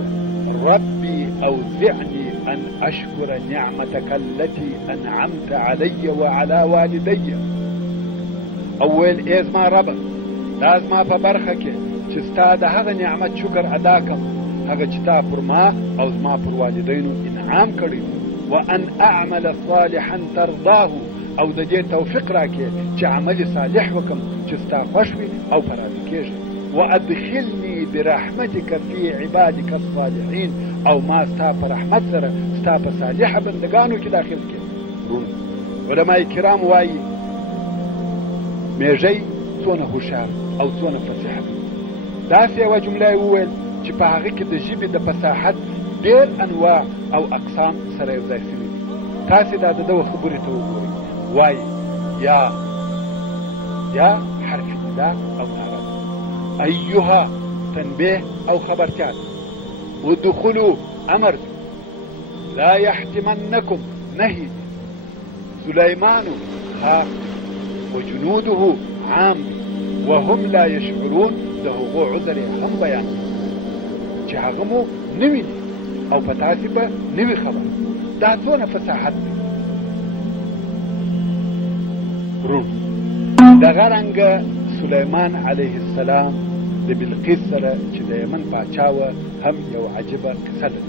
ربي اوزعني ان اشكر نعمتك التي انعمت علي وعلى والدي. اول ای زما رب، دا زما په برخه کې چې ستا د هغه نعمت شکر ادا کړم هغه چې تا پر ما او زما پر والدینو انعام کړی، وان اعمل صالحا ترضاه، او د دې توفیق راکې چې عمل صالح وکم چې ستا خوښ وي او په راضي کېږي. وادخلني برحمتك في عبادك الصالحين، او ما ستا په رحمت سره ستا په صالحه بندگانو کې داخل کړي. علماء کرام وایي میږی څونه هوښیار او څونه فصیح دی. داسې یوه جمله یې وویل چې په هغه کې د ژبې د فصاحت ډېر انواع او اقسام سره یو ځای شوي دي. تاسې دا د ده خبرې ته وګورئ. وایي یا حرف ندا او ناره، ایها تنبیه او خبرتیا، ادخلوا امر، لا يحتمنکم نهي، سلیمان خاف، وجنوده عام، وهم لا يشعرون، د هغو عذر هم بیان چې هغه مو نه ویني او په تاسې به نه وي خبر. دا څونه فصاحت دی. دغه رنګه سلیمان علیه السلام د بلقیس سره چې د یمن پاچا وه هم یو عجیبه قصه ده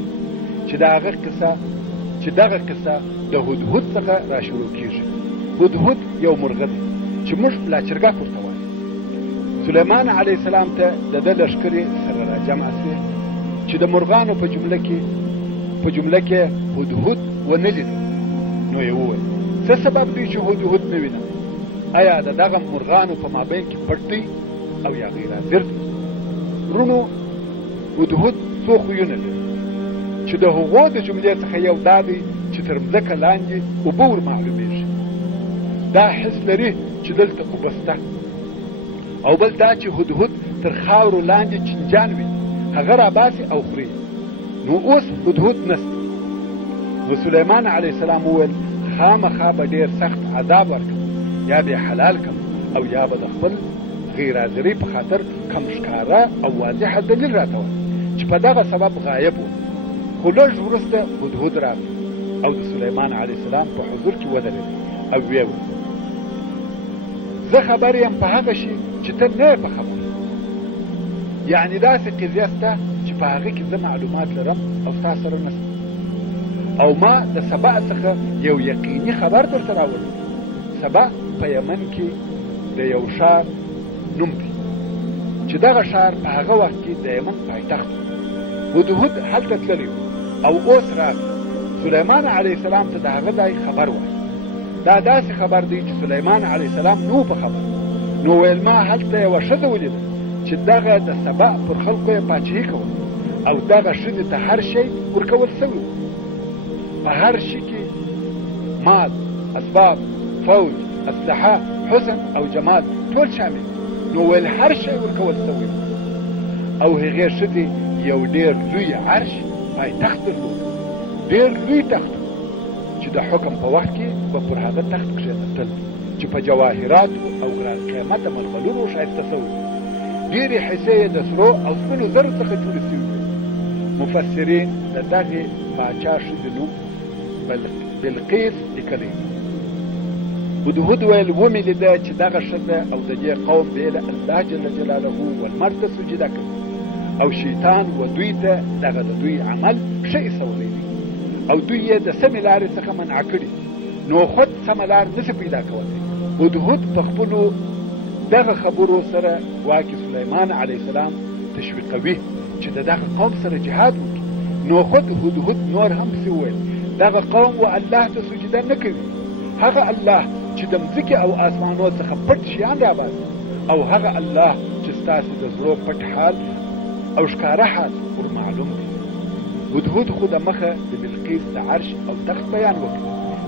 چې دغه قصه د هدهد څخه را شروع کېږي. هدهد یو مرغه دی چې موږ لاچرګک ورته وایو. سلیمان علیه السلام ته د ده لښکرې سره را جمع شوې چې د مرغانو په جمله کې هدهد ونه لید. نو یې وویل څه سبب دی چې هدهد نه وینم؟ آیا د دغه مرغانو په مابین کې پټ دی او یا غیر حاضر دی؟ رونو هدهد څو خویونه لري چې د هغو د جملې څخه یو دا دی چې تر مځکه لاندې اوبه ور معلومېږي. دا حس لري چې دلته اوبه شته. او بل دا چې هدهد تر خاورو لاندې چنجان وي، هغه راباسي او خوري. نو اوس هدهد نسته. نو سلیمان علیه السلام وویل خامخا به ډېر سخت عذاب ورکړم، یا به حلال کم او یا به د خپل غیر حاضرۍ په خاطر کم ښکاره او واضحه دلیل راته وایي چې په دغه سبب غایب و. خو لږ وروسته هدهد راغی او د سلیمان علیه السلام په حضور کې ودرېد او ویې ویل زه خبر یم په هغه شي چې ته نه یې په خبر، یعنی داسې قضیه شته چې په هغه کې زه معلومات لرم او ستاسو سره نشته، او ما د سبا څخه یو یقیني خبر درته راوړم. سبا په یمن کې د یو ښار نوم دی چې دغه ښار په هغه وخت کې د یمن پایتخت هدهد هلته تللی او اوس راغی. سلیمان علیه السلام ته د هغه ځای خبر وایي. دا داسې خبر دی چې سلیمان علیه السلام نو په خبر، نو ویل ما هلته یوه ښځه ولیده چې دغه د سبا پر خلکو یې پاچهي کوله او دغه ښځې ته هر شی ورکول سوی و. په هر شي کې مال، اسباب، فوج، اسلحه، حسن او جمال ټول شامل، نو ویل هر شی ورکول سوی و. او هغې ښځې یو ډېر لوی عرش پایتخت درلود، ډېر لوی تخت چې د حکم په وخت کې به پر هغه تخت کښېنستل چې په جواهراتو او ګران قیمته مرغلرو ښایسته سوی. ډېرې حصې یې د سرو او سپینو زرو څخه جوړې سوي وې. مفسرین د دغې پاچا ښځې نوم بلقیس لیکلی. هدهد ویل ومې لیده چې دغه ښځه او د دې قوم بې له الله جل جلاله والمر ته سجده کوي او شیطان و دوی ته دغه د دوی عمل ښه ایسولی دی او دوی یې د سمې لارې څخه منع کړي، نو خود سمه لار نشي پیدا کولی. هدهد په خپلو دغه خبرو سره واکې سلیمان علیه السلام تشویقوي چې د دغه قوم سره جهاد وکړي. نو خود هدهد نور هم پسې وویل دغه قوم و الله ته سجده نه کوي، هغه الله چې د مځکې او آسمانو څخه پټ شیان راباسي، او هغه الله چې ستاسې د زړو پټ حال او ښکاره حال ور معلوم دی. هدهد خو د مخه د بلقیس د عرش او تخت بیان وکړي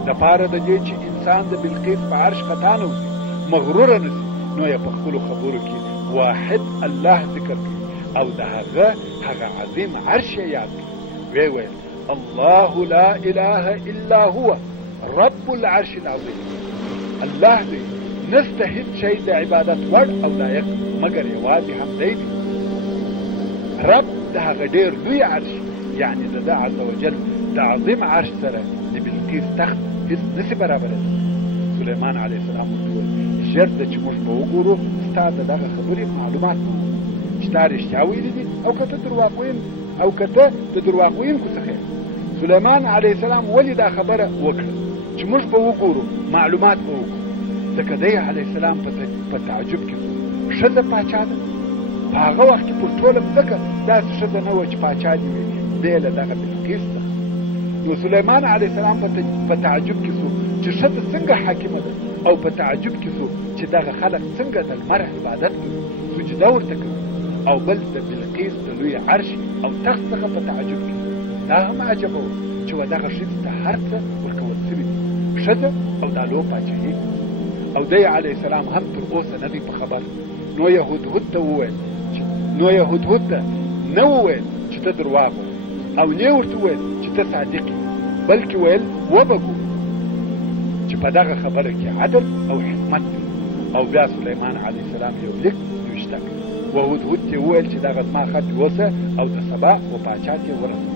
دپاره د دې چې انسان د بلقیس په عرش خطا نه وځي، مغروره نه شي، نو یې په خپلو خبرو کې واحد الله ذکر کړي او د هغه عظیم عرش یې یاد کړي. وی ویل الله لا اله الا هو رب العرش العظیم. الله دی نسته هیڅ شی د عبادت وړ او لایق مګر یوازې همدی دی. رب د هغه ډېر لوی عرش، یعنی د ده عز وجل د عظیم عرش سره د بلقیس تخت هیڅ نسي برابره. سلیمان علیه السلام ورته وویل ژر ده چې موږ به وګورو ستا د دغه خبرې معلومات چې تا رښتیا ویلي دي او که ته د درواغ ویونکو څخه یې. سلیمان علیه السلام ولې دا خبره وکړه چې موږ به وګورو معلومات به وکړو؟ ځکه دی علیه السلام په تعجب کې ښځه پاچا ده. په هغه وخت کې پر ټوله مځکه داسې ښځه نه وه چې پاچا دې وي بې له دغه بلقیس څخه. نو سلیمان علیه السلام په تعجب کې سو چې ښځه څنګه حاکمه ده، او په تعجب کې سو چې دغه خلک څنګه د لمر عبادت کوي، سجده ورته کوي، او بل د بلقیس د لوی عرش او تخت څخه په تعجب کې. دا هم عجبه و چې و دغه ښځې ته هر څه ورکول سوي دي، ښځه او دا لو پاچهي، او دی علیه السلام هم تر اوسه نه دی په خبر. نو یې هدهد ته نه وویل چې ته درواغ وایې، او نه ورته وویل چې ته صادق یې، بلکې ویل وبګو چې په دغه خبره کې عدل او حکمت دی. او بیا سلیمان علیه السلام یو لیک نوشته کړ و هدهد ته وویل چې دغه زما خط وسه او د سبا و پاچا ته ورسه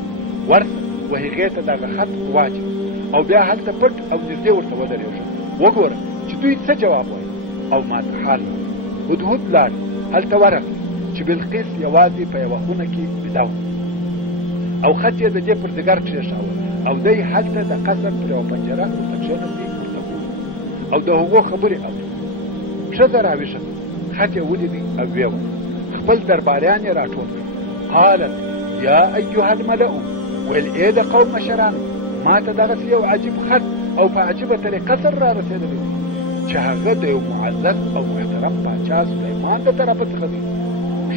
و هغې ته دغه خط واچوه او بیا هلته پټ او نږدې ورته ودرېږه، وګوره چې دوی څه جواب وایي. او ما ته حال هدهد لاړ، هلته ورغله چې بلقیس یوازې په یوه خونه کې بیده وه او خط یې د دې پر ځګر کښېښاوه، او دی هلته د قصر پر یوه پنجره ورته کښېنستې ورته او د هغو خبرې اوري. ښځه راویښه خط یې ولیدی او ویې ویل خپل درباریان یې راټول کړل. قالت یا ایها الملأ، ویل ای د قوم مشرانو، ما ته دغسې یو عجیب خط او په عجیبه طریقه سره را رسېدلی دی چې هغه د یو معزز او محترم پاچا سلیمان د طرفه څخه دی.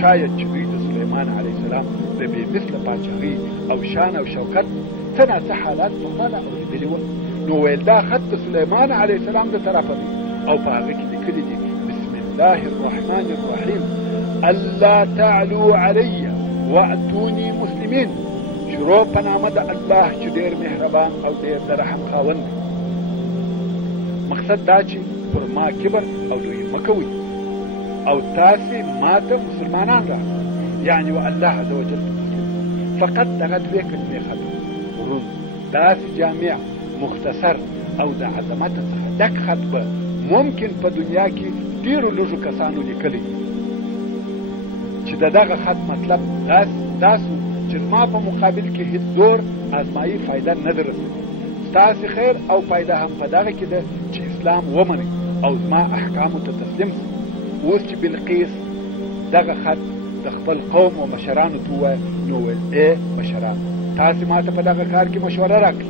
شاید چې دوی د سلیمان علیه السلام د بې مثله پاچاهۍ او شان او شوکت څه ناڅه حالات په خپله اورېدلي وه. نو ویل دا خط د سلیمان علیه السلام د طرفه دی او په هغه کې لیکلي دي بسم الله الرحمن الرحیم الا تعلو علی واتونی مسلمین. شروع په نامه د الله چې ډېر مهربان او ډېر د رحم خاوند دی. مقصد دا چې پر ما کبر او لوی مه کوئ او تاسې ما ته مسلمانان راغلئ، یعنې و الله عز وجل فقط دغه دوې کلمې خط ورون داسې جامع مختصر او د عظمت څخه ډک خط به ممکن په دنیا کې ډېرو لږو کسانو لیکلی چې د دغه خط مطلب داسې چې زما په مقابل کې هیڅ زور ازمایي فایده نه در رسوي. ستاسې خیر او فایده هم په دغه کې ده چې اسلام ومنئ او زما احکامو ته تسلیم شئ. اوس چې بلقیس دغه خط د خپل قوم او مشرانو ته ووایه نو ویل ای مشران، تاسې ما ته په دغه کار کې مشوره راکړئ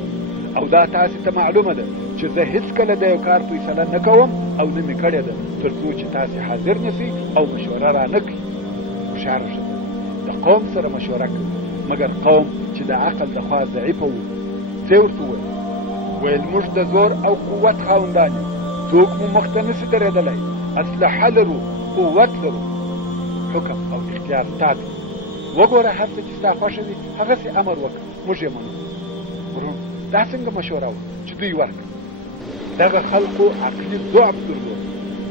او دا تاسې ته معلومه ده چې زه هیڅکله د یو کار فیصله نه کوم او نه مې کړې ده تر څو چې تاسې حاضر نه سئ او مشوره را نه کړئ. هوښیاره ښځه د قوم سره مشوره کوي، مګر قوم چې د عقل د خوا ضعیفه وو څه ورته ویل موږ د زور او قوت خاوندان یو، څوک مو مخ ته نسي درېدلی، اسلحه لرو، قوت لرو، حکم او اختیار ستا دی. وګوره هر څه چې ستا خوښه وي هغسې امر وکړه، موږ یې منو. ورونو دا څنګه مشوره وه چې دوی ورکړه؟ دغه خلقو عقلي ضعف درلود،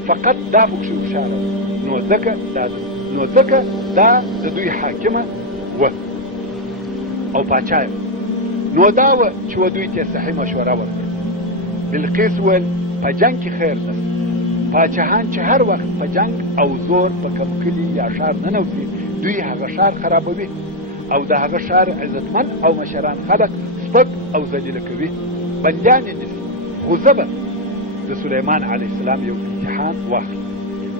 فقط دا پکښې هوښیاره نو ځکه دا د دوی حاکمه وه او پاچا یې. نو دا وه چې و دوی ته صحیح مشوره ورکړه. بلقیس ویل په جنګ کې خیر نشته. پاچاهان چې هر وخت په جنګ او زور په کم کلي یا ښار ننوځي دوی هغه ښار خرابوي او د هغه ښار عزتمن او مشران خلق سپک او ذلیله کوي، بندیان یې نیسي. خو زه به د سلیمان علیه السلام یو امتحان واخلم،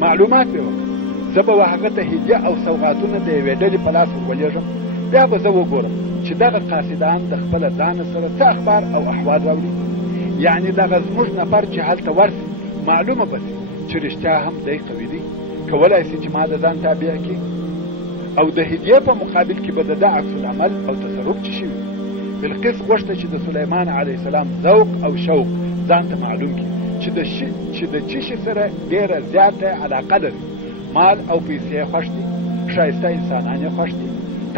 معلومات به وکړم، زه به هغه ته هدیه او سوغاتونه د یوې ډلې په لاس ورولېږم، بیا به زه وګورم چې دغه قاصدان د خپله ځانه سره څه اخبار او احوال راوړي. یعنې دغه زموږ نفر چې هلته ورسي معلومه به سي چې رښتیا هم دی قوي دی، کولی سي چې ما د ځان تابع کړي او د هدیې په مقابل کې به د ده عکس العمل او تصرف چې شوي. بلقیس غوښته چې د سلیمان علیه السلام ذوق او شوق ځان ته معلوم کړي چې د څه شي سره ډېره زیاته علاقه لري. مال او پیسې یې خوښ دي، ښایسته انسانان یې خوښ دي،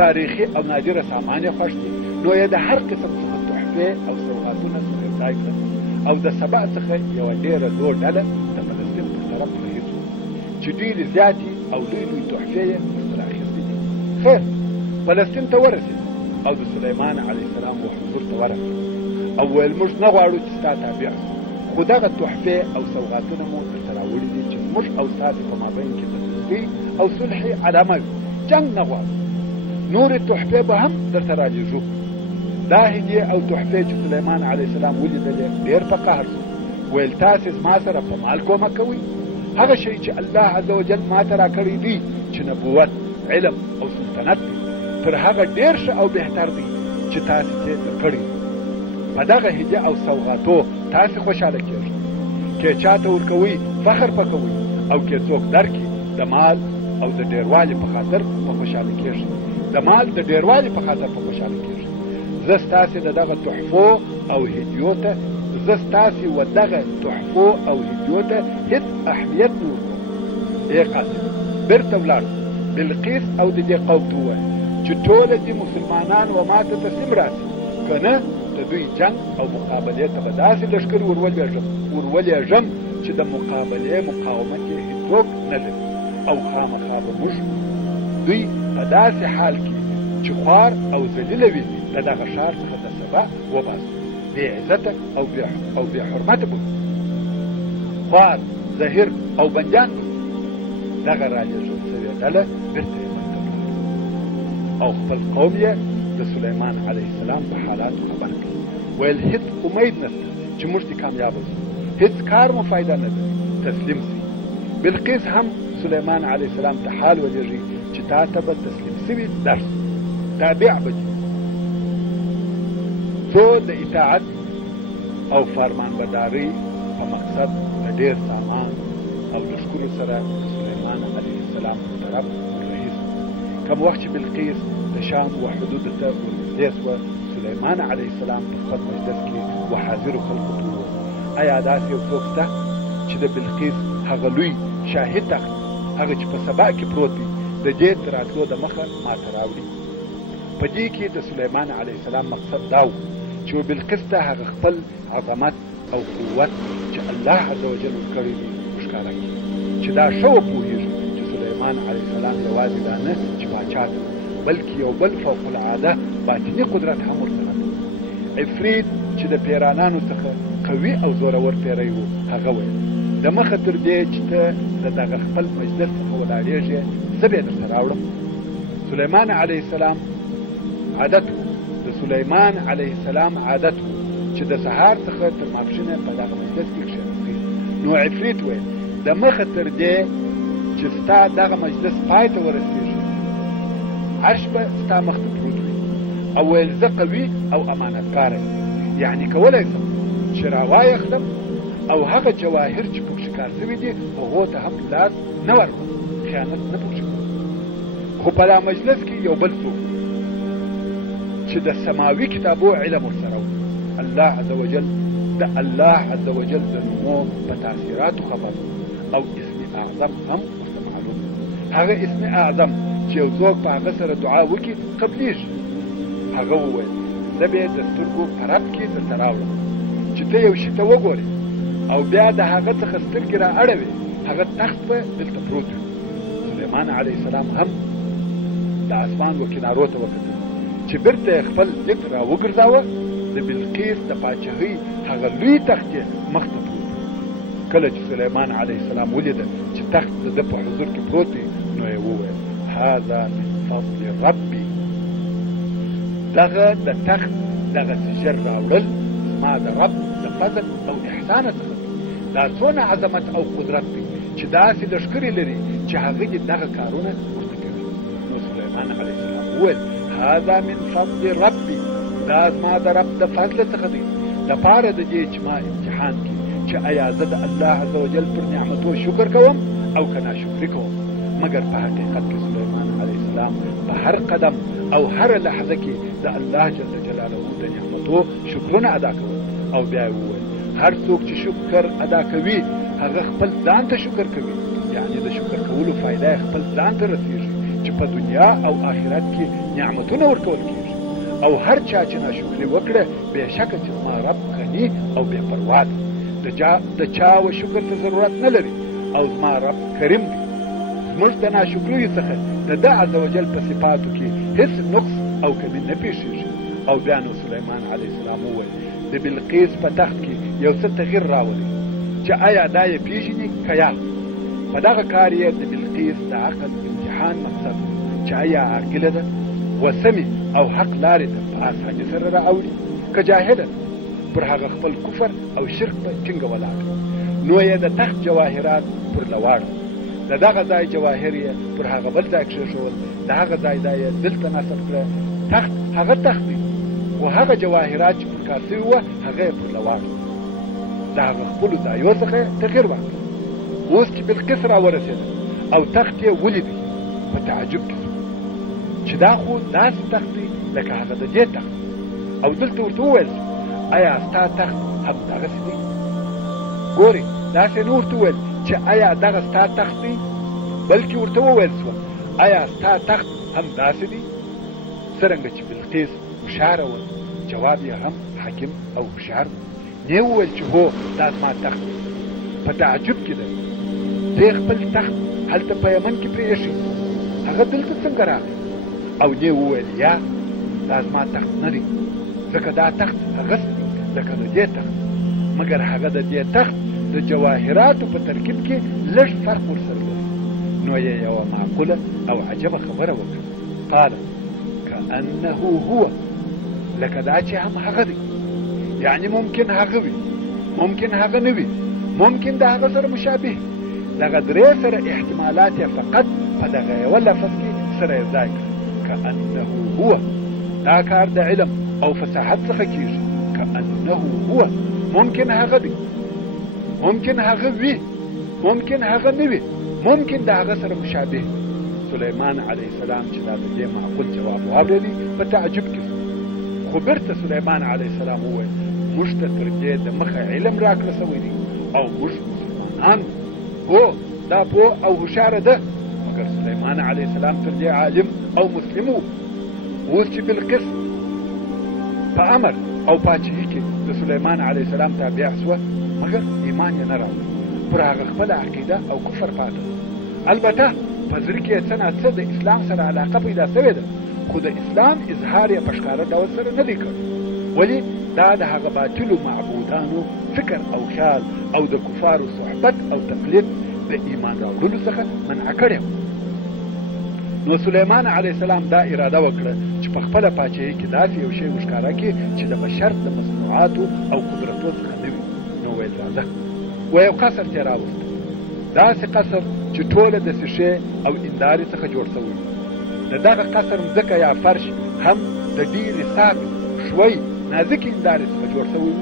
تاریخي او نادره سامان یې خوښ دي. نو یې د هر قسم څخه تحفې او سوغاتونه څخه ځای کړل او د سبا څخه یوه ډېره لوړ ډله د فلسطین پر طرف رهي شو چې ډېرې زیاتې او لوی لوی تحفې یې ورسره اخیستې دي. خیر فلسطین ته ورسېد او د سلیمان علیه السلام و حضور ته ورغلل او ویل موږ نه غواړو چې ستا تابع شو، خو دغه تحفې او سوغاتونه مو درته راوړي دي چې موږ او ستاسې په مابین کې د دوستۍ او صلحې علامه وي. جنګ نه غواړو، نورې تحفې به هم درته رالیږو. دا هدیې او تحفې چې سلیمان علیه السلام ولیدلې ډېر په قهر شو. ویل تاسې زما سره په مال کومک کوئ؟ هغه شی چې الله عز وجل ما ته راکړی دی چې نبوت، علم او سلطنت دی تر هغه ډېر ښه او بهتر دی چې تاسې ته درکړی. په دغه هدیه او سوغاتو تاسې خوشحاله کېږئ. که چاته ورکوئ فخر پکوئ او که څوک درکړي د مال او د ډېروالي په خاطر په خوشحاله کېږئ. د مال د ډېروالي په خاطر په خوشحاله کېږئ. زه ستاسې د دغه تحفو او هدیو ته هیڅ اهمیت نه ورکوم. ای قاصد بېرته ولاړ بلقیس او د دې قوم ته ووایه چې ټوله دې مسلمانان و ما ته تسلیم راسي، که نه د دوی جنګ او مقابلې ته به داسې لښکر ورولېږم چې د مقابلې مقاومت یې هېڅوک نه لري او خامخا به موږ دوی په داسې حال کې چې خوار او ذلیله وي د دغه ښار څخه د سبا وباسو، بې عزته او بې حرمته به خوار، زهیر او بندیان به دغه رالیږل شوې ډله بېرته یې منځته ولاړه او خپل قوم یې د سلیمان علیه السلام په حالاتو خبر کړ. ویل هېڅ امید نشته چې موږ دې کامیابه شو، هېڅ کار مو فایده نه لري، تسلیم شئ. بلقیس هم سلیمان علیه السلام ته حال ولېږي چې تا ته به تسلیم شوي درس تابع به دي. څو د اطاعت او فرمانبردارۍ په مقصد د ډېر سامان او لښکرو سره سلیمان علیه السلام په طرف وررهي شو. کوم وخت چې بلقیس د شام و حدودو ته ورنږدې شوه، سلیمان علیه السلام په خپل مجلس کې و حاضرو خلکو ته وویل ایا داسې یو څوک شته چې د بلقیس هغه لوی شاهي تخت هغه چې په سبا کې پروت دی د دې تر راتلو د مخه ماته راوړي؟ په دې کې د سلیمان علیه السلام مقصد دا و چې بلقیس ته هغه خپل عظمت او قوت چې الله عز وجل ورکړی وي وښکاره کړي، چې دا ښه وپوهېږي چې سلیمان علیه السلام یوازې دا نه چې پاچا دی بلکې یو بل فوق العاده باطني قدرت هم ورسره دی. عفریت چې د پیرانانو څخه قوي او زورور پیری و هغه ویل د مخه تر دې چې ته د دغه خپل مجلس څخه ولاړېږې زه به یې درته راوړم. سلیمان علیه السلام عادت د سليمان عليه السلام عادت چې د سهار څخه تر ماپښینه په دغه مجلس کې کښېناستي. نو عفریت ویل د مخه تر دې چې ستا دغه مجلس پای ته ورسېږي عرش به ستا مخ ته پروت وي. او ویل زه قوي او امانتکار یم، یعنی کولی شم چې راوایخلم او هغه جواهر چې پکښې کار شوي دي هغو ته هم لاس نه ورکړم، خیانت نه پکښې کوم. خو په دا مجلس کې یو بل څوک چې د سماوي کتابو علم ورسره و، الله عز وجل د الله عز وجل د نومو په تاثیراتو خبر او اسم اعظم هم ورته معلوم. هغه اسم اعظم چې یو څوک په هغه سره دعا وکړي قبلیږي. هغه وویل زه به د سترګو په رب کې درته راوړم چې ته یو شي ته وګورې او بیا د هغه څخه سترګې را اړوې، هغه تخت به دلته پروت وي. سلیمان علیه السلام هم د اسمان و کنارو ته وکتل چې بیرته یې خپل لید را وګرځاوه. د بلقیس د پاچاهۍ هغه لوی تخت یې مخ ته پروت و. کله چې سلیمان علیه السلام ولیده چې تخت د ده په حضور کې پروت دی نو یې وویل هذا من فضل ربي، دغه د تخت دغه ژر راوړل زما د رب د فضل او احسان څخه دا څونه عظمت او قدرت دی چې داسې لښکرې لري چې هغه دې دغه کارونه ورته کوي. نو سلیمان علیه السلام وویل هذا من فضل ربي، دا زما د رب د فضل څخه دی دپاره د دې چې ما امتحان کړي چې آیا زه د الله عز وجل پر نعمتو شکر کوم او که ناشکري کوم. مګر په حقیقت کې سلیمان علیه السلام په هر قدم او هر لحظه کې د الله جل جلاله د نعمتو شکرونه ادا کول. او بیا یې وویل هر څوک چې شکر ادا کوي هغه خپل ځان ته شکر کوي، یعنی د شکر کولو فایده یې خپل ځان ته رسېږي چې په دنیا او آخرت کې نعمتونه ورکول کېږي. او هر چا چې ناشکري وکړه بېشکه چې زما رب غني او بې پروا دی، د چا و شکر ته ضرورت نه لري او زما رب کریم دی. زموږ د ناشکریو څخه د ده عز وجل په صفاتو کې هیڅ نقص او کمی نه پیښیږي. او بیا نو سلیمان علیه السلام وویل د بلقیس په تخت کې یو څه تغییر راولي چې آیا دا یې پیژني که یا. په دغه کار یې د بلقیس د عقل امتحان مقصد چې آیا عاقله ده و سمې او حق لارې ته په اساني سره رااوړي که جاهله پر هغه خپل کفر او شرک په ټینګه ولاړ. نو یې د تخت جواهرات پر لواړ، د دغه ځای جواهر یې پر هغه بل ځای کښېښول، د هغه ځای دا یې دلته نصب کړه. تخت هغه تخت دی خو هغه جواهرات چې پر کار شوي وه هغه یې پر لواړ، د هغه خپلو ځایو څخه یې تغییر ورکړ. اوس چې بلقیس راورسېده او تخت یې ولیدی په تعجب کې چې دا خو داسې تخت دی لکه هغه د دې تخت. او دلته ورته وویل آیا ستا تخت هم دغسې دی؟ ګورې داسې نه ورته وویل چې آیا دغه ستا تخت دی، بلکې ورته وویل شوه آیا ستا تخت هم داسې دی؟ څرنګه چې بلقیس هوښیاره وه جواب یې هم حکیم او هوښیار و. نه وویل چې هو دا زما تخت دی. په تعجب کې ده دی خپل تخت هلته په یمن کې پرېښی، هغه دلته څنګه راغی؟ او نه وویل یا دا زما تخت نه دی، ځکه دا تخت هغسې دی لکه د دې تخت، مګر هغه د دې تخت د جواهراتو په ترکیب کې لږ فرق ورسره لري. نو یې یوه معقوله او عجبه خبره وکړه. قال کأنه هو، لکه دا چې هم هغه دی، یعنی ممکن هغه وي ممکن هغه نه وي، ممکن د هغه سره مشابه. دغه درې سره احتمالات یې فقط په دغه یوه لفظ کې سره یې ځای کړه. کأنه هو، دا کار د علم او فصاحت څخه کېږي. کأنه هو، ممکن هغه دی، ممکن هغه وي، ممکن هغه نه وي، ممکن د هغه سره مشابه. سلیمان علیه السلام چې دا د دې معقول جواب واورېدی په تعجب کې خو بیرته سلیمان علیه السلام وویل موږ ته تر دې د مخه علم راکړه سوی دی او موږ مسلمانان هو دا پوه او هوښیاره ده. مګر سلیمان علیه السلام تر دې عالم او مسلم و. اوس چې بلقیس په امر او پاچهي کې د سلیمان علیه السلام تابع شوه مګر ایمان یې نه راوړ، پر هغه خپله عقیده او کفر پاته. البته په زړه کې یې څه ناڅه د اسلام سره علاقه پیدا شوې ده، خو د اسلام اظهار یې په ښکاره ډول سره نه دی کړی. ولې دا د هغه باطلو معبودانو فکر او خیال او د کفارو صحبت او تقلید د ایمان راوړلو څخه منع کړی. نو سلیمان علیه السلام دا اراده وکړه چې په خپله پاچاهي کې داسې یو شی وښکاره کړي چې د بشر د مصنوعاتو او قدرتو څخه نه وي. نو ویل راځه و یو قصر ترې راوسته، داسې قصر چې ټوله د ښیښې او هندارې څخه جوړ شوی و. د دغه قصر مځکه یا فرش هم د ډېرې صافې ښوی نازکې هندارې څخه جوړ شوی و.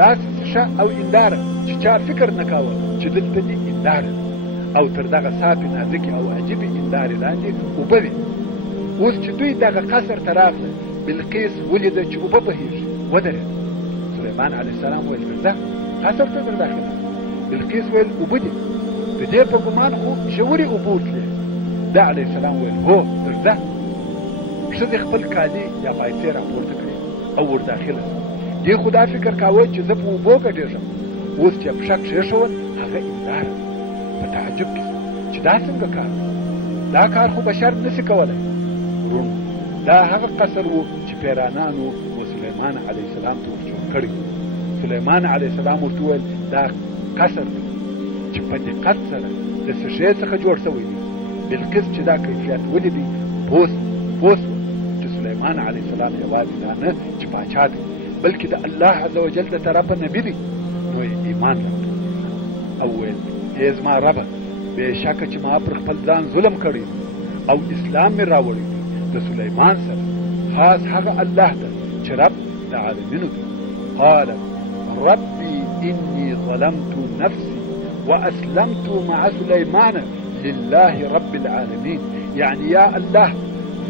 داسې ښیښه او هنداره چې چا فکر نه کاوه چې دلته دې هنداره، او تر دغه صافې نازکې او عجیبې هندارې لاندې اوبه وې. اوس چې دوی دغه قصر ته راغله، بلقیس ولیده چې اوبه بهېږي، ودرېده. سلیمان علیه السلام ویل ورځه قصر ته در داخله. بلقیس ویل اوبه دي، د دې په ګمان خو ژورې اوبه وتلې. ده علیه السلام ویل هو درځه. ښځې خپل کالي یا پایڅې راپورته کړې او ور داخله شوه. دې خو دا فکر کاوه چې زه په اوبو ګډېږم. اوس چې پښه کښېښول هغه هنداره په تعجب کې چې دا څنګه کار دا کار خو بشر نشي کولی. ورونو دا هغه قصر و چې پیرانانو و سلیمان علیه السلام ته ور جوړ کړی. سلیمان علیه السلام ورته وویل دا قصر دی چې په دقت سره د ښیښې څخه جوړ شوی دی. بلقیس چې دا کیفیت ولیدی پوه شوه چې سلیمان علیه السلام یوازې دا نه چې پاچا دی بلکې د الله عز وجل د طرفه نبي دی. نو یې ایمان راوړ او ویل ای زما ربه بېشکه چې ما پر خپل ځان ظلم کړی او اسلام مې راوړی د سلیمان سره خاص هغه الله ده چې رب د عالمینو دی. قال ربي إني ظلمت نفسي وأسلمت مع سليمان لله رب العالمين. يعني يا الله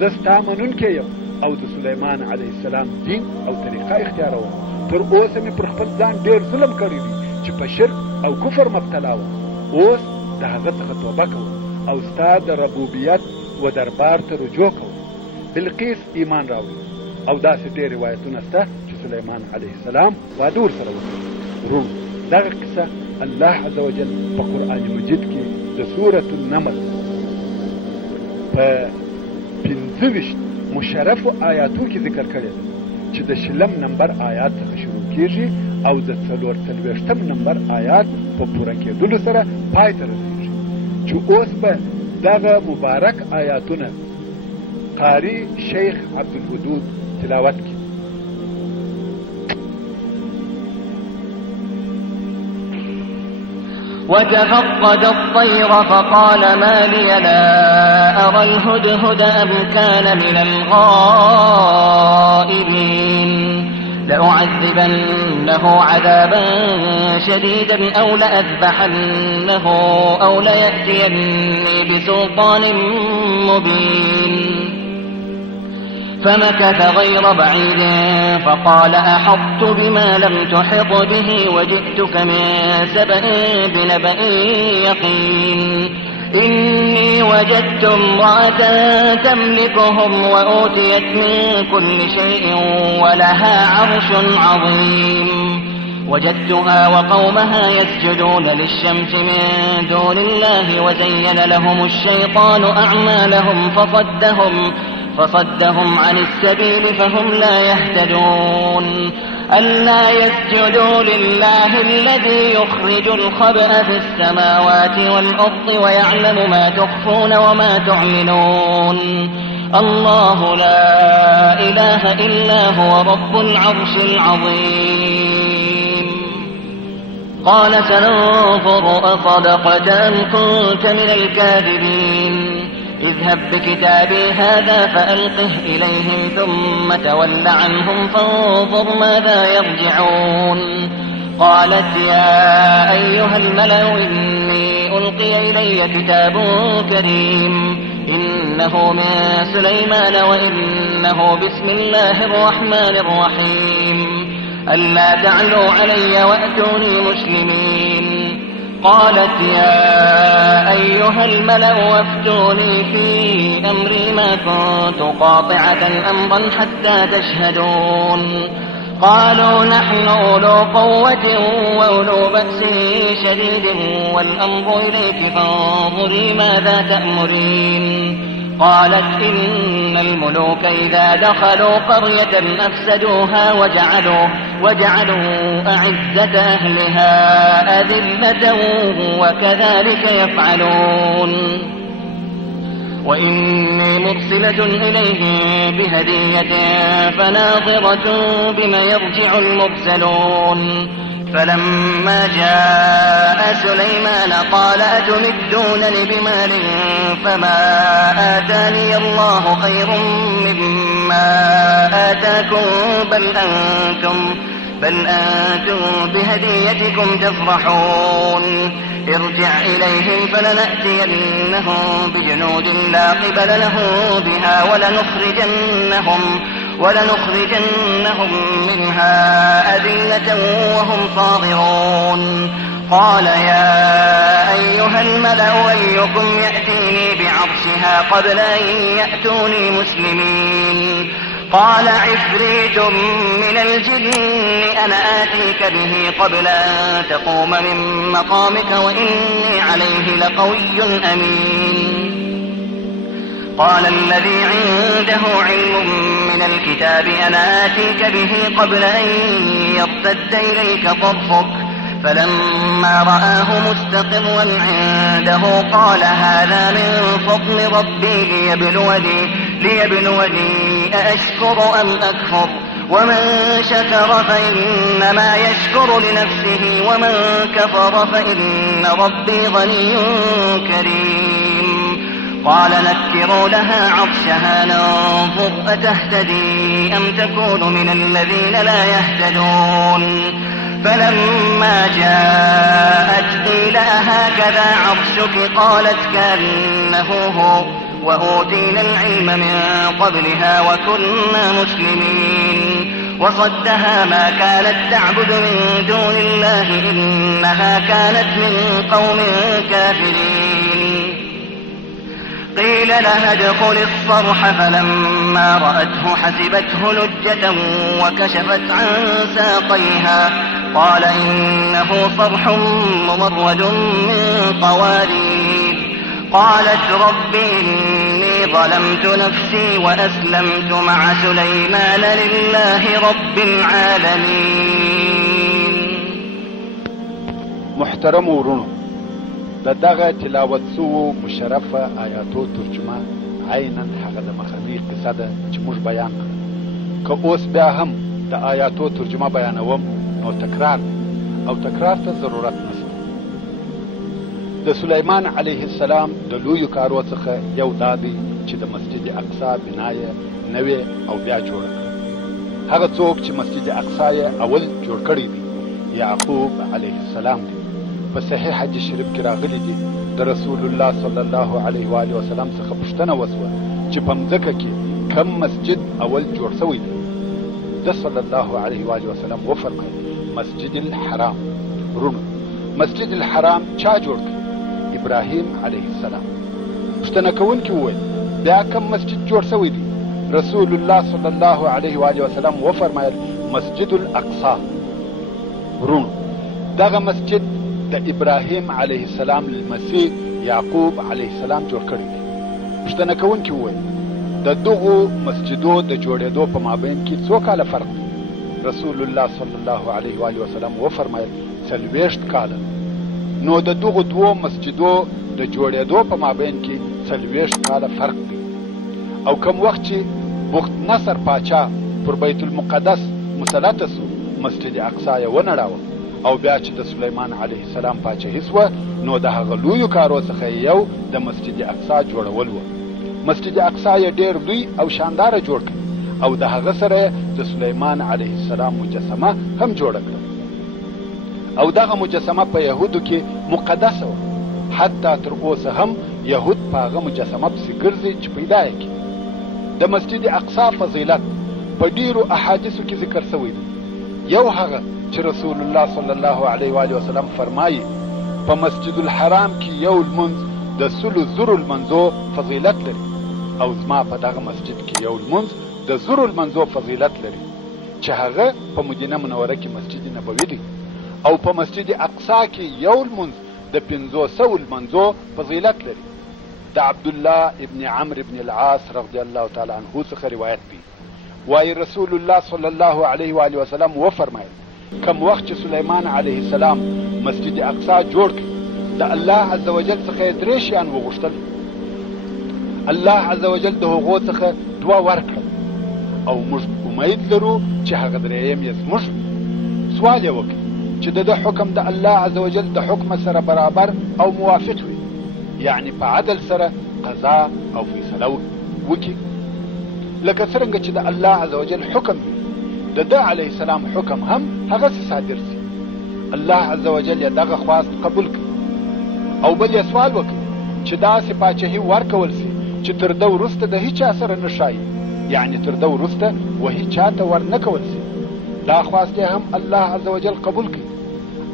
زستا منونکی یم او د سلیمان علیه السلام دین او طریقه اختیاروم. تر اوسه مې پر خپل ځان ډېر ظلم کړی دی چې په شرک او کفر مبتلا وم. اوس د هغه څخه توبه کوم او ستا د ربوبیت و دربار ته رجوع کوم. بلقیس ایمان راوړ او داسې ډېر روایتونه شته چې سلیمان علیه السلام واده ورسره وکړ. ورونو دغه قصه الله عز وجل په قرآن مجید کې د سورة النمل په 25 مشرفو آیاتو کې ذکر کړی ده چې د 20 نمبر آیات څخه شروع کېږي او د 44 نمبر آیات په پوره کېدلو سره پای ته رسېږي. چې اوس به دغه مبارک آیاتونه قاری شیخ عبدالودود تلاوت کړي. وتفقد الطير فقال ما لي لا أرى الهدهد أم كان من الغائبين لأعذبنه عذابا شديدا أو لأذبحنه أو ليأتيني بسلطان مبين. فمكث غير بعيد فقال أحطت بما لم تحط به وجئتك من سبأ بنبأ يقين. إني وجدت امرأة تملكهم وأوتيت من كل شيء ولها عرش عظيم. وجدتها وقومها يسجدون للشمس من دون الله وزين لهم الشيطان أعمالهم فصدهم عن السبيل فهم لا يهتدون. ألا يسجدوا لله الذي يخرج الخبأ في السماوات والأرض ويعلم ما تخفون وما تعلنون. الله لا إله إلا هو رب العرش العظيم. قال سننظر أصدقت أم كنت من الكاذبين. اذهب بكتابي هذا فألقه إليهم ثم تول عنهم فانظر ماذا يرجعون. قالت يا أيها الملأ إني ألقي إلي كتاب كريم إنه من سليمان وإنه بسم الله الرحمن الرحيم. ألا تعلوا علي وأتوني مسلمين. قالت يا أيها الملأ وافتوني في أمري ما كنت قاطعة أمرا حتى تشهدون. قالوا نحن أولو قوة وأولو بأس شديد والأمر إليك فانظري ماذا تأمرين. قالت إن الملوك إذا دخلوا قرية أفسدوها وجعلوا أعزة أهلها أذلة وكذلك يفعلون. وإني مرسلة إليهم بهدية فناظرة بما يرجع المرسلون. فلما جاء سليمان قال أتمدونني بمال فما آتاني الله خير مما آتاكم بل أنتم بهديتكم تفرحون. ارجع إليهم فلنأتينهم بجنود لا قبل لهم بها ولنخرجنهم منها أذلة وهم صاغرون. قال يا أيها الملأ أيكم يأتيني بعرشها قبل أن يأتوني مسلمين؟ قال عفريت من الجن أنا آتيك به قبل أن تقوم من مقامك وإني عليه لقوي أمين. قال الذي عنده علم من الكتاب أنا آتيك به قبل أن يرتد إليك طرفك. فلما رآه مستقرا عنده قال هذا من فضل ربي ليبلوني أأشكر أم أكفر. ومن شكر فإنما يشكر لنفسه ومن كفر فإن ربي غني كريم. قال نكروا لها عرشها ننظر أتهتدي أم تكون من الذين لا يهتدون. فلما جاءت قيل أهكذا عرشك قالت كأنه هو وأوتينا العلم من قبلها وكنا مسلمين. وصدها ما كانت تعبد من دون الله إنها كانت من قوم كافرين. قيل لها ادخل الصرح فلما رأته حسبته لجة وكشفت عن ساقيها قال إنه صرح ممرد من قوارير. قالت رب إني ظلمت نفسي وأسلمت مع سليمان لله رب العالمين. محترم ورونو دغه تلاوت سو مشرفه آیاتو ترجمه عینا هغه د مخنی قصه ده چې موږ بیان کړو. که اوس بیا هم د آیاتو ترجمه بیانوم نو تکرار ته ضرورت نشته. د سلیمان علیه السلام د لویو کارو څخه یو دا دی چې د مسجد اقصا بنا یې نوې او بیا جوړه کړه. هغه څوک چې مسجد اقصا یې اول جوړ کړی دی یعقوب علیه السلام دی. په صحیح حدیث شریف کې راغلی دي د رسول الله صلی الله علیه و آله وسلم څخه پوښتنه وسوه چې په مځکه کې کم مسجد اول جوړ شوی دی؟ د صلی الله علیه و آله وسلم وفرمایل مسجد الحرام. ورونو مسجد الحرام چا جوړ کړ؟ ابراهیم علیه السلام. پوښتنه کوونکي وویل بیا کم مسجد جوړ شوی دی؟ رسول الله صلی الله علیه و آله وسلم وفرمایل مسجد الاقصا. ورونو دغه مسجد د ابراهیم علیه السلام لمسی یعقوب علیه السلام جوړ کړی دی. پوښتنه کوونکي وویل د دغو مسجدو د جوړېدو په مابین کې څو کاله فرق دی؟ رسول الله صلی الله علیه و آله وسلم وفرمایل 40 کاله. نو د دغو دوو مسجدو د جوړېدو په مابین کې 40 کاله فرق دی. او کوم وخت چې بخت نصر پاچا پر بیت المقدس مسلط سو مسجد اقصا یې ونړاوه او بیا چې د سلیمان علیه السلام پاچاهي سوه نو د هغه لویو کارو څخه یو د مسجد اقصا جوړول و. مسجد اقصا یې ډېر لوی او شانداره جوړ کړ او د هغه سره د سلیمان علیه السلام مجسمه هم جوړه کړه او دغه مجسمه په یهودو کې مقدسه وه. حتی تر اوسه هم یهود په هغه مجسمه پسې ګرځي چې پیدا یې کړي. د مسجد اقصا فضیلت په ډېرو احادیثو کې ذکر شوی دی. یو هغه چې رسول الله صلی الله علیه و آله وسلم فرمایي په مسجد الحرام کې یو لمونځ د 100,000 لمونځو فضیلت لري او زما په دغه مسجد کې یو لمونځ د 100 لمونځو فضیلت لري چې هغه په مدینه منوره کې مسجد نبوي دی او په مسجد اقصا کې یو لمونځ د 500 لمونځو فضیلت لري. د عبد الله ابن عمرو ابن العاص رضی الله تعالی عنه څخه روایت دی وايي رسول الله صلی الله علیه و آله وسلم وفرمایل کم وخت چې سلیمان علیه السلام مسجد اقصا جوړ کړ د الله عز وجل څخه 3 شیان وغوښتل. الله عز وجل د هغو څخه دوه ورکړل او موږ امید لرو چې هغه درېیم یې زموږ سوال یې وکړي چې د حکم د الله عز وجل د حکم سره برابر او موافق وي، یعنی په عدل سره قضا او فیصله وکړي، لکه څرنګه چې د الله عز وجل حکم وي د ده علیه السلام حکم هم هغسې صادر سي. الله عز وجل یې دغه خواست قبول کړي او بل یې سوال وکړي چې داسې پاچهي ورکول سي چې تر ده وروسته د هیچا سره نه ښایي، یعنی تر ده وروسته وهي چاته ور نه کول سي. دا خواست یې هم الله عز وجل قبول کړي.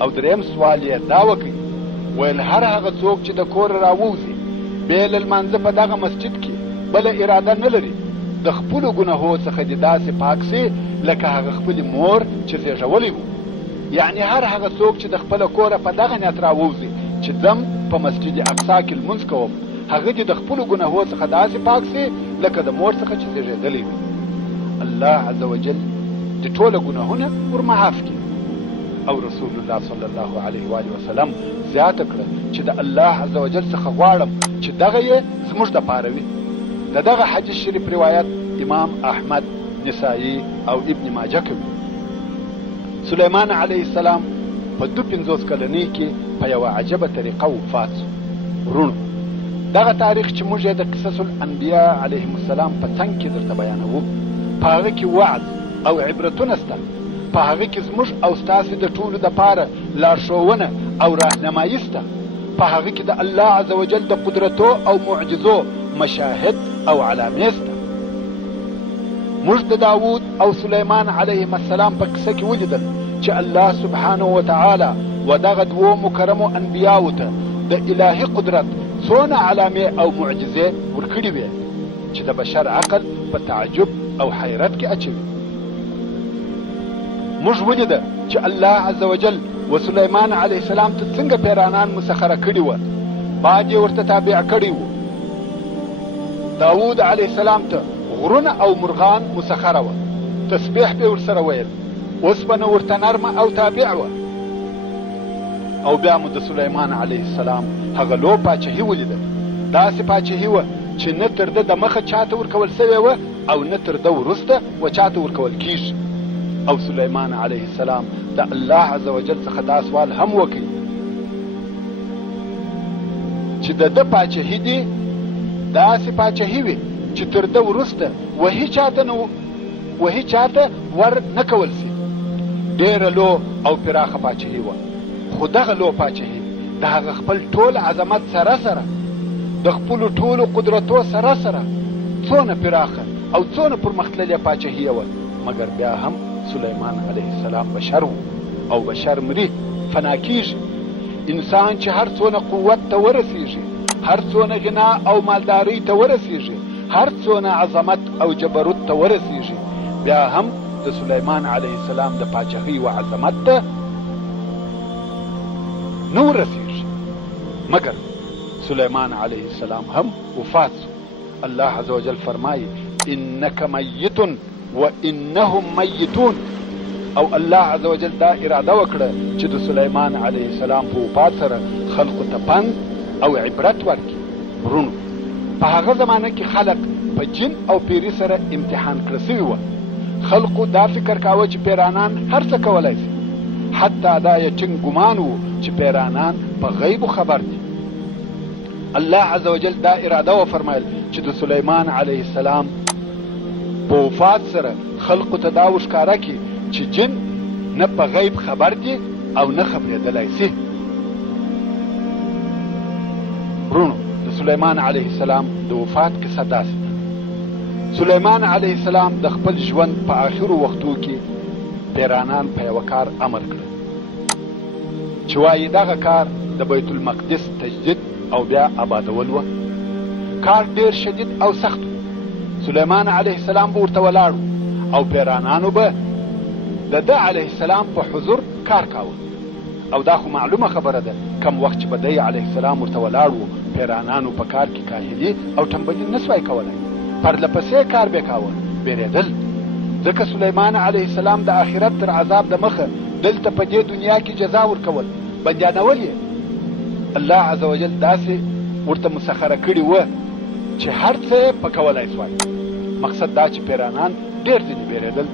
او درېیم سوال یې دا وکړي ویل هر هغه څوک چې د کور راووځي بې له لمانځه په دغه مسجد کې بله اراده نه لري، د خپلو ګناهو څخه دې داسې پاک سي لکه هغه خپلې مور چې زېږولی و. یعنی هر هغه څوک چې د خپله کوره په دغه نیت راووځي چې ځم په مسجد اقصا کې لمونځ کوم، هغه دې د خپلو ګناهو څخه داسې پاک سي لکه د مور څخه چې زېږېدلی وي. الله عز وجل د ټوله ګناهونه ورمعاف کړي. او رسول الله صلی الله علیه و آله وسلم زیاته کړه چې د الله عز وجل څخه غواړم چې دغه یې زموږ دپاره وي. د دغه حدیث شریف روایت امام احمد، نسائی او ابن ماجه کوي. سلیمان علیه السلام په 52 کلنۍ کې په یوه عجبه طریقه وفات شو. ورونو دغه تاریخ چې موږ یې د قصص الانبیاء علیهم السلام په څنګ کې درته بیانوو، په هغه کې وعظ او عبرتونه شته، په هغه کې زموږ او ستاسې د ټولو دپاره لارښوونه او راهنمایي شته، په هغه کې د الله عز وجل د قدرتو او معجزو مشاهد او علامې شته. موږ د داود او سلیمان علیهم السلام په قصه کې ولیدل چې الله سبحانه وتعالی و دغه دوو مکرمو انبیاو ته د الهي قدرت څونه علامې او معجزې ورکړي وې چې د بشر عقل په تعجب او حیرت کې اچوي. موږ ولیده چې الله عز وجل و سلیمان علیه السلام ته څنګه پیرانان مسخره کړي وه، باد یې ورته تابع کړي وو. داود علیه السلام ته غرونه او مرغان مسخره وه، تسبیح به ورسره ویل، اوسپنه ورته نرمه او تابع وه. او بیا مو د سلیمان علیه السلام هغه لو پاچهي ولیده، داسې پاچهي وه چې نه تر ده د مخه چاته ورکول سوې وه او نه تر ده وروسته و چاته ورکول کیږي. او سلیمان علیه السلام د الله عز وجل څخه دا سوال هم وکړي چې د ده پاچهي دې داسې پاچهي وي چې تر ده وروسته وهي چاته ور نه کول سي. ډېره لو او پراخه پاچهي وه، خو دغه لو پاچهي د هغه خپل ټول عظمت سره سره د خپلو ټولو قدرتو سره سره څونه پراخه او څونه پرمختللې پاچهي وه، مګر بیا هم سلیمان علیه السلام بشر و او بشر مري، فنا کیږي. انسان چې هر څونه قوت ته ورسیږي، هر څونه غنا او مالدارۍ ته ورسیږي، هر څونه عظمت او جبروت ته ورسیږي، بیا هم د سلیمان علیه السلام د پاچهۍ و عظمت ته نه ورسیږي. مګر سلیمان علیه السلام هم وفات شو. الله عز وجل فرمایي انک میت وانهم میتون. او الله عز وجل دا اراده وکړه چې د سلیمان علیه السلام په وفات سره خلقو ته پند او عبرت ورکړي. ورونو په هغه زمانه کې خلق په جن او پیري سره امتحان کړه سوي وه. خلقو دا فکر کاوه چې پیرانان هر څه کولی شي، حتی دا یې ټینګ ګمان و چې پیرانان په غیبو خبر دي. الله عز وجل دا اراده وفرمایل چې د سلیمان علیه السلام په وفات سره خلقو ته دا وښکاره کړي چې جن نه په غیب خبر دي او نه خبرېدلی سي. ورونو د سلیمان علیه السلام د وفات کیسه داسې ده. سلیمان علیه السلام د خپل ژوند په آخرو وختو کې پیرانان په یوه کار امر کړه چې وایي دغه کار د بیت المقدس تجدید او بیا آبادول وه. کار ډېر شدید او سخت و. سلیمان علیه السلام به ورته ولاړ او پیرانانو به د ده علیه السلام په حضور کار کاوه. او دا خو معلومه خبره ده کم وخت چې به دی علیه السلام ورته ولاړ و، پیرانانو په کار کې کاهلي او ټنبلي نه سوای کولی، پرله پسې کار به کاوه، بیرېدل. ځکه سلیمان علیه السلام د آخرت تر عذاب د مخه دلته په دې دنیا کې جزا ورکول، بندیانول یې. الله عز وجل داسې ورته مسخره کړي وه چې هر څه په کولای سوای. مقصد دا چې پیرانان ډېر ځینې بیرېدل.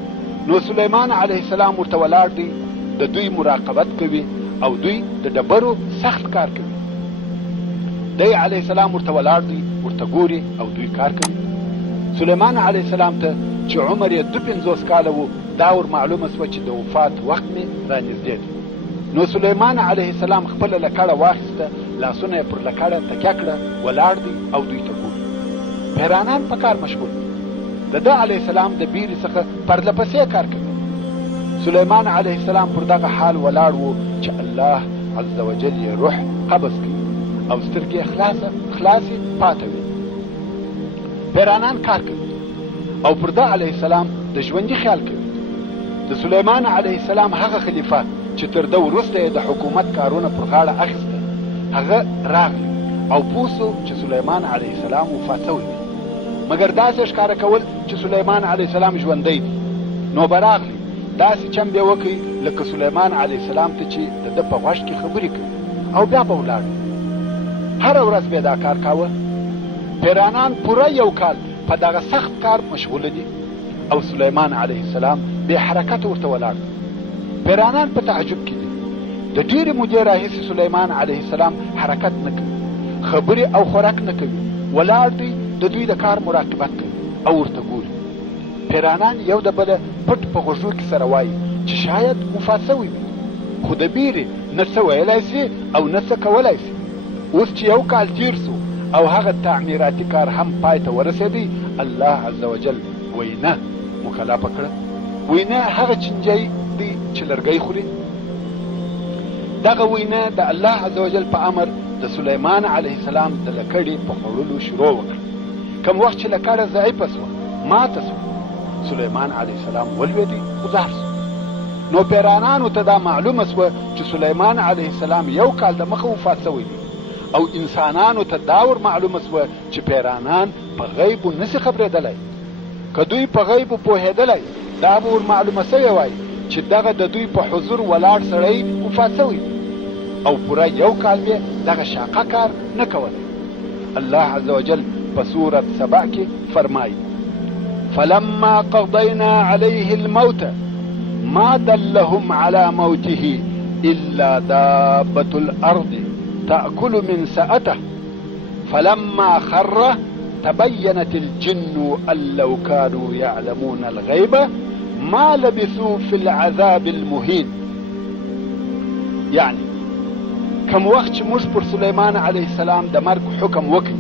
نو سلیمان علیه السلام ورته ولاړ دی، د دوی مراقبت کوي او دوی د ډبرو سخت کار کوي. دی علیه السلام ورته ولاړ دی، ورته ګوري او دوی کار کوي. سلیمان علیه السلام ته چې عمر یې 52 کاله و، دا ور معلومه سوه چې د وفات وخت مې رانږدې دی. نو سلیمان علیه السلام خپله لکړه واخیسته، لاسونه یې پر لکړه تکیه کړه، ولاړ دی او دوی ته ګوري. پیرانان په کار مشغول، د ده علیه السلام د بیرې څخه پرله پسې کار کوي. سلیمان علیه السلام پر دغه حال ولاړ و چې الله عز وجل یې روح قبض کوي او سترګې خلاصې پاته وي. پیرانان کار کوي او پر ده علیه السلام د ژوندي خیال کوي. د سلیمان علیه السلام هغه خلیفه چې تر ده وروسته یې د حکومت کارونه پر غاړه اخیسته، هغه راغلی او پوه سو چې سلیمان علیه السلام وفات شوی دی، مګر داسې ښکاره کول چې سلیمان علیه السلام ژوندی دی. نو به راغلی داسې چم به وکړي لکه سلیمان علیه السلام ته چې د ده په غوږ کې خبرې کوي، او بیا به ولاړ. هره ورځ به دا کار کاوه. پیرانان پوره 1 کال په دغه سخت کار مشغوله دي او سلیمان علیه السلام بې حرکت ورته ولاړ. پیرانان په تعجب کې دي. د ډېرې مودې راهیسې سلیمان علیه السلام حرکت نه کوي، خبرې او خوراک نه کوي، ولاړ دی، د دوی د کار مراقبت کوي او ورته ګوري. پیرانان یو د بله پټ په غوږو کې سره وایي چې شاید وفات شوی وي، خو د بیرې نه څه ویلی سي او نه څه کولی سي. اوس چې 1 کال تیر سو او هغه تعمیراتي کار هم پای ته ورسېدی، الله عز وجل وینا مکلفه کړه. وینا هغه چنجی دی چې لرګی خوري. دغه وینا د الله عز وجل په امر د سلیمان علیه السلام د لکړې په خوړلو شروع وکړه. کوم وخت چې لکړه ضعیفه سوه، ماته سوه، سلیمان علیه السلام ولوېدی، گذار سو. نو پیرانانو ته دا معلومه سوه چې سلیمان علیه السلام 1 کال د مخه وفات شوی دی، او انسانانو ته دا ور معلومه سوه چې پیرانان په غیبو نسي خبرېدلی. که دوی په غیبو پوهېدلی، دا به ور معلومه سوی وای چې دغه د دوی په حضور ولاړ سړی وفات شوی او پوره 1 کال به دغه شاقه کار نه کولی. الله عز وجل په سورة سبع کې فرمایي: فلما قضينا عليه الموت ما دلهم على موته إلا دابة الأرض تأكل من سأته فلما خر تبينت الجن أن لو كانوا يعلمون الغيب ما لبثوا في العذاب المهين. يعني کم وخت چې موږ پر سلیمان علیه السلام د مرګ حکم وکړ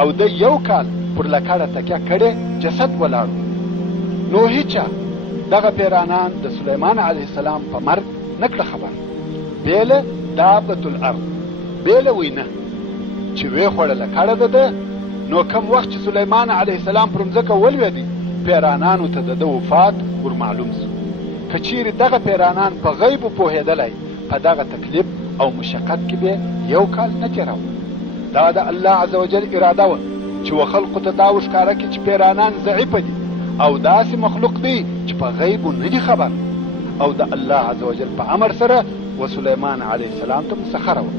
او د 1 کال پر لکړه تکیه کړې، جسد ولاړ، نو هیچا دغه پیرانان د سلیمان علیه السلام په مرګ نه کړه خبر، بیله دابة الارض، بیله وینا چې وی خوړه لکړه ده. نو کم وخت چې سلیمان علیه السلام پر مځکه ولوېدی، پیرانانو ته د وفات ور معلوم سو. که چیرې دغه پیرانان په غیبو پوهېدلی، په دغه تکلیف او مشقت کې به 1 کال نه تېراوه. دا د الله عز وجل اراده وه چې و خلقو ته دا وښکاره کړي چې پیرانان ضعیفه دي او داسې مخلوق دی چې په غیبو نه دي خبر، او د الله عز وجل په امر سره و سلیمان علیه السلام ته مسخره وه.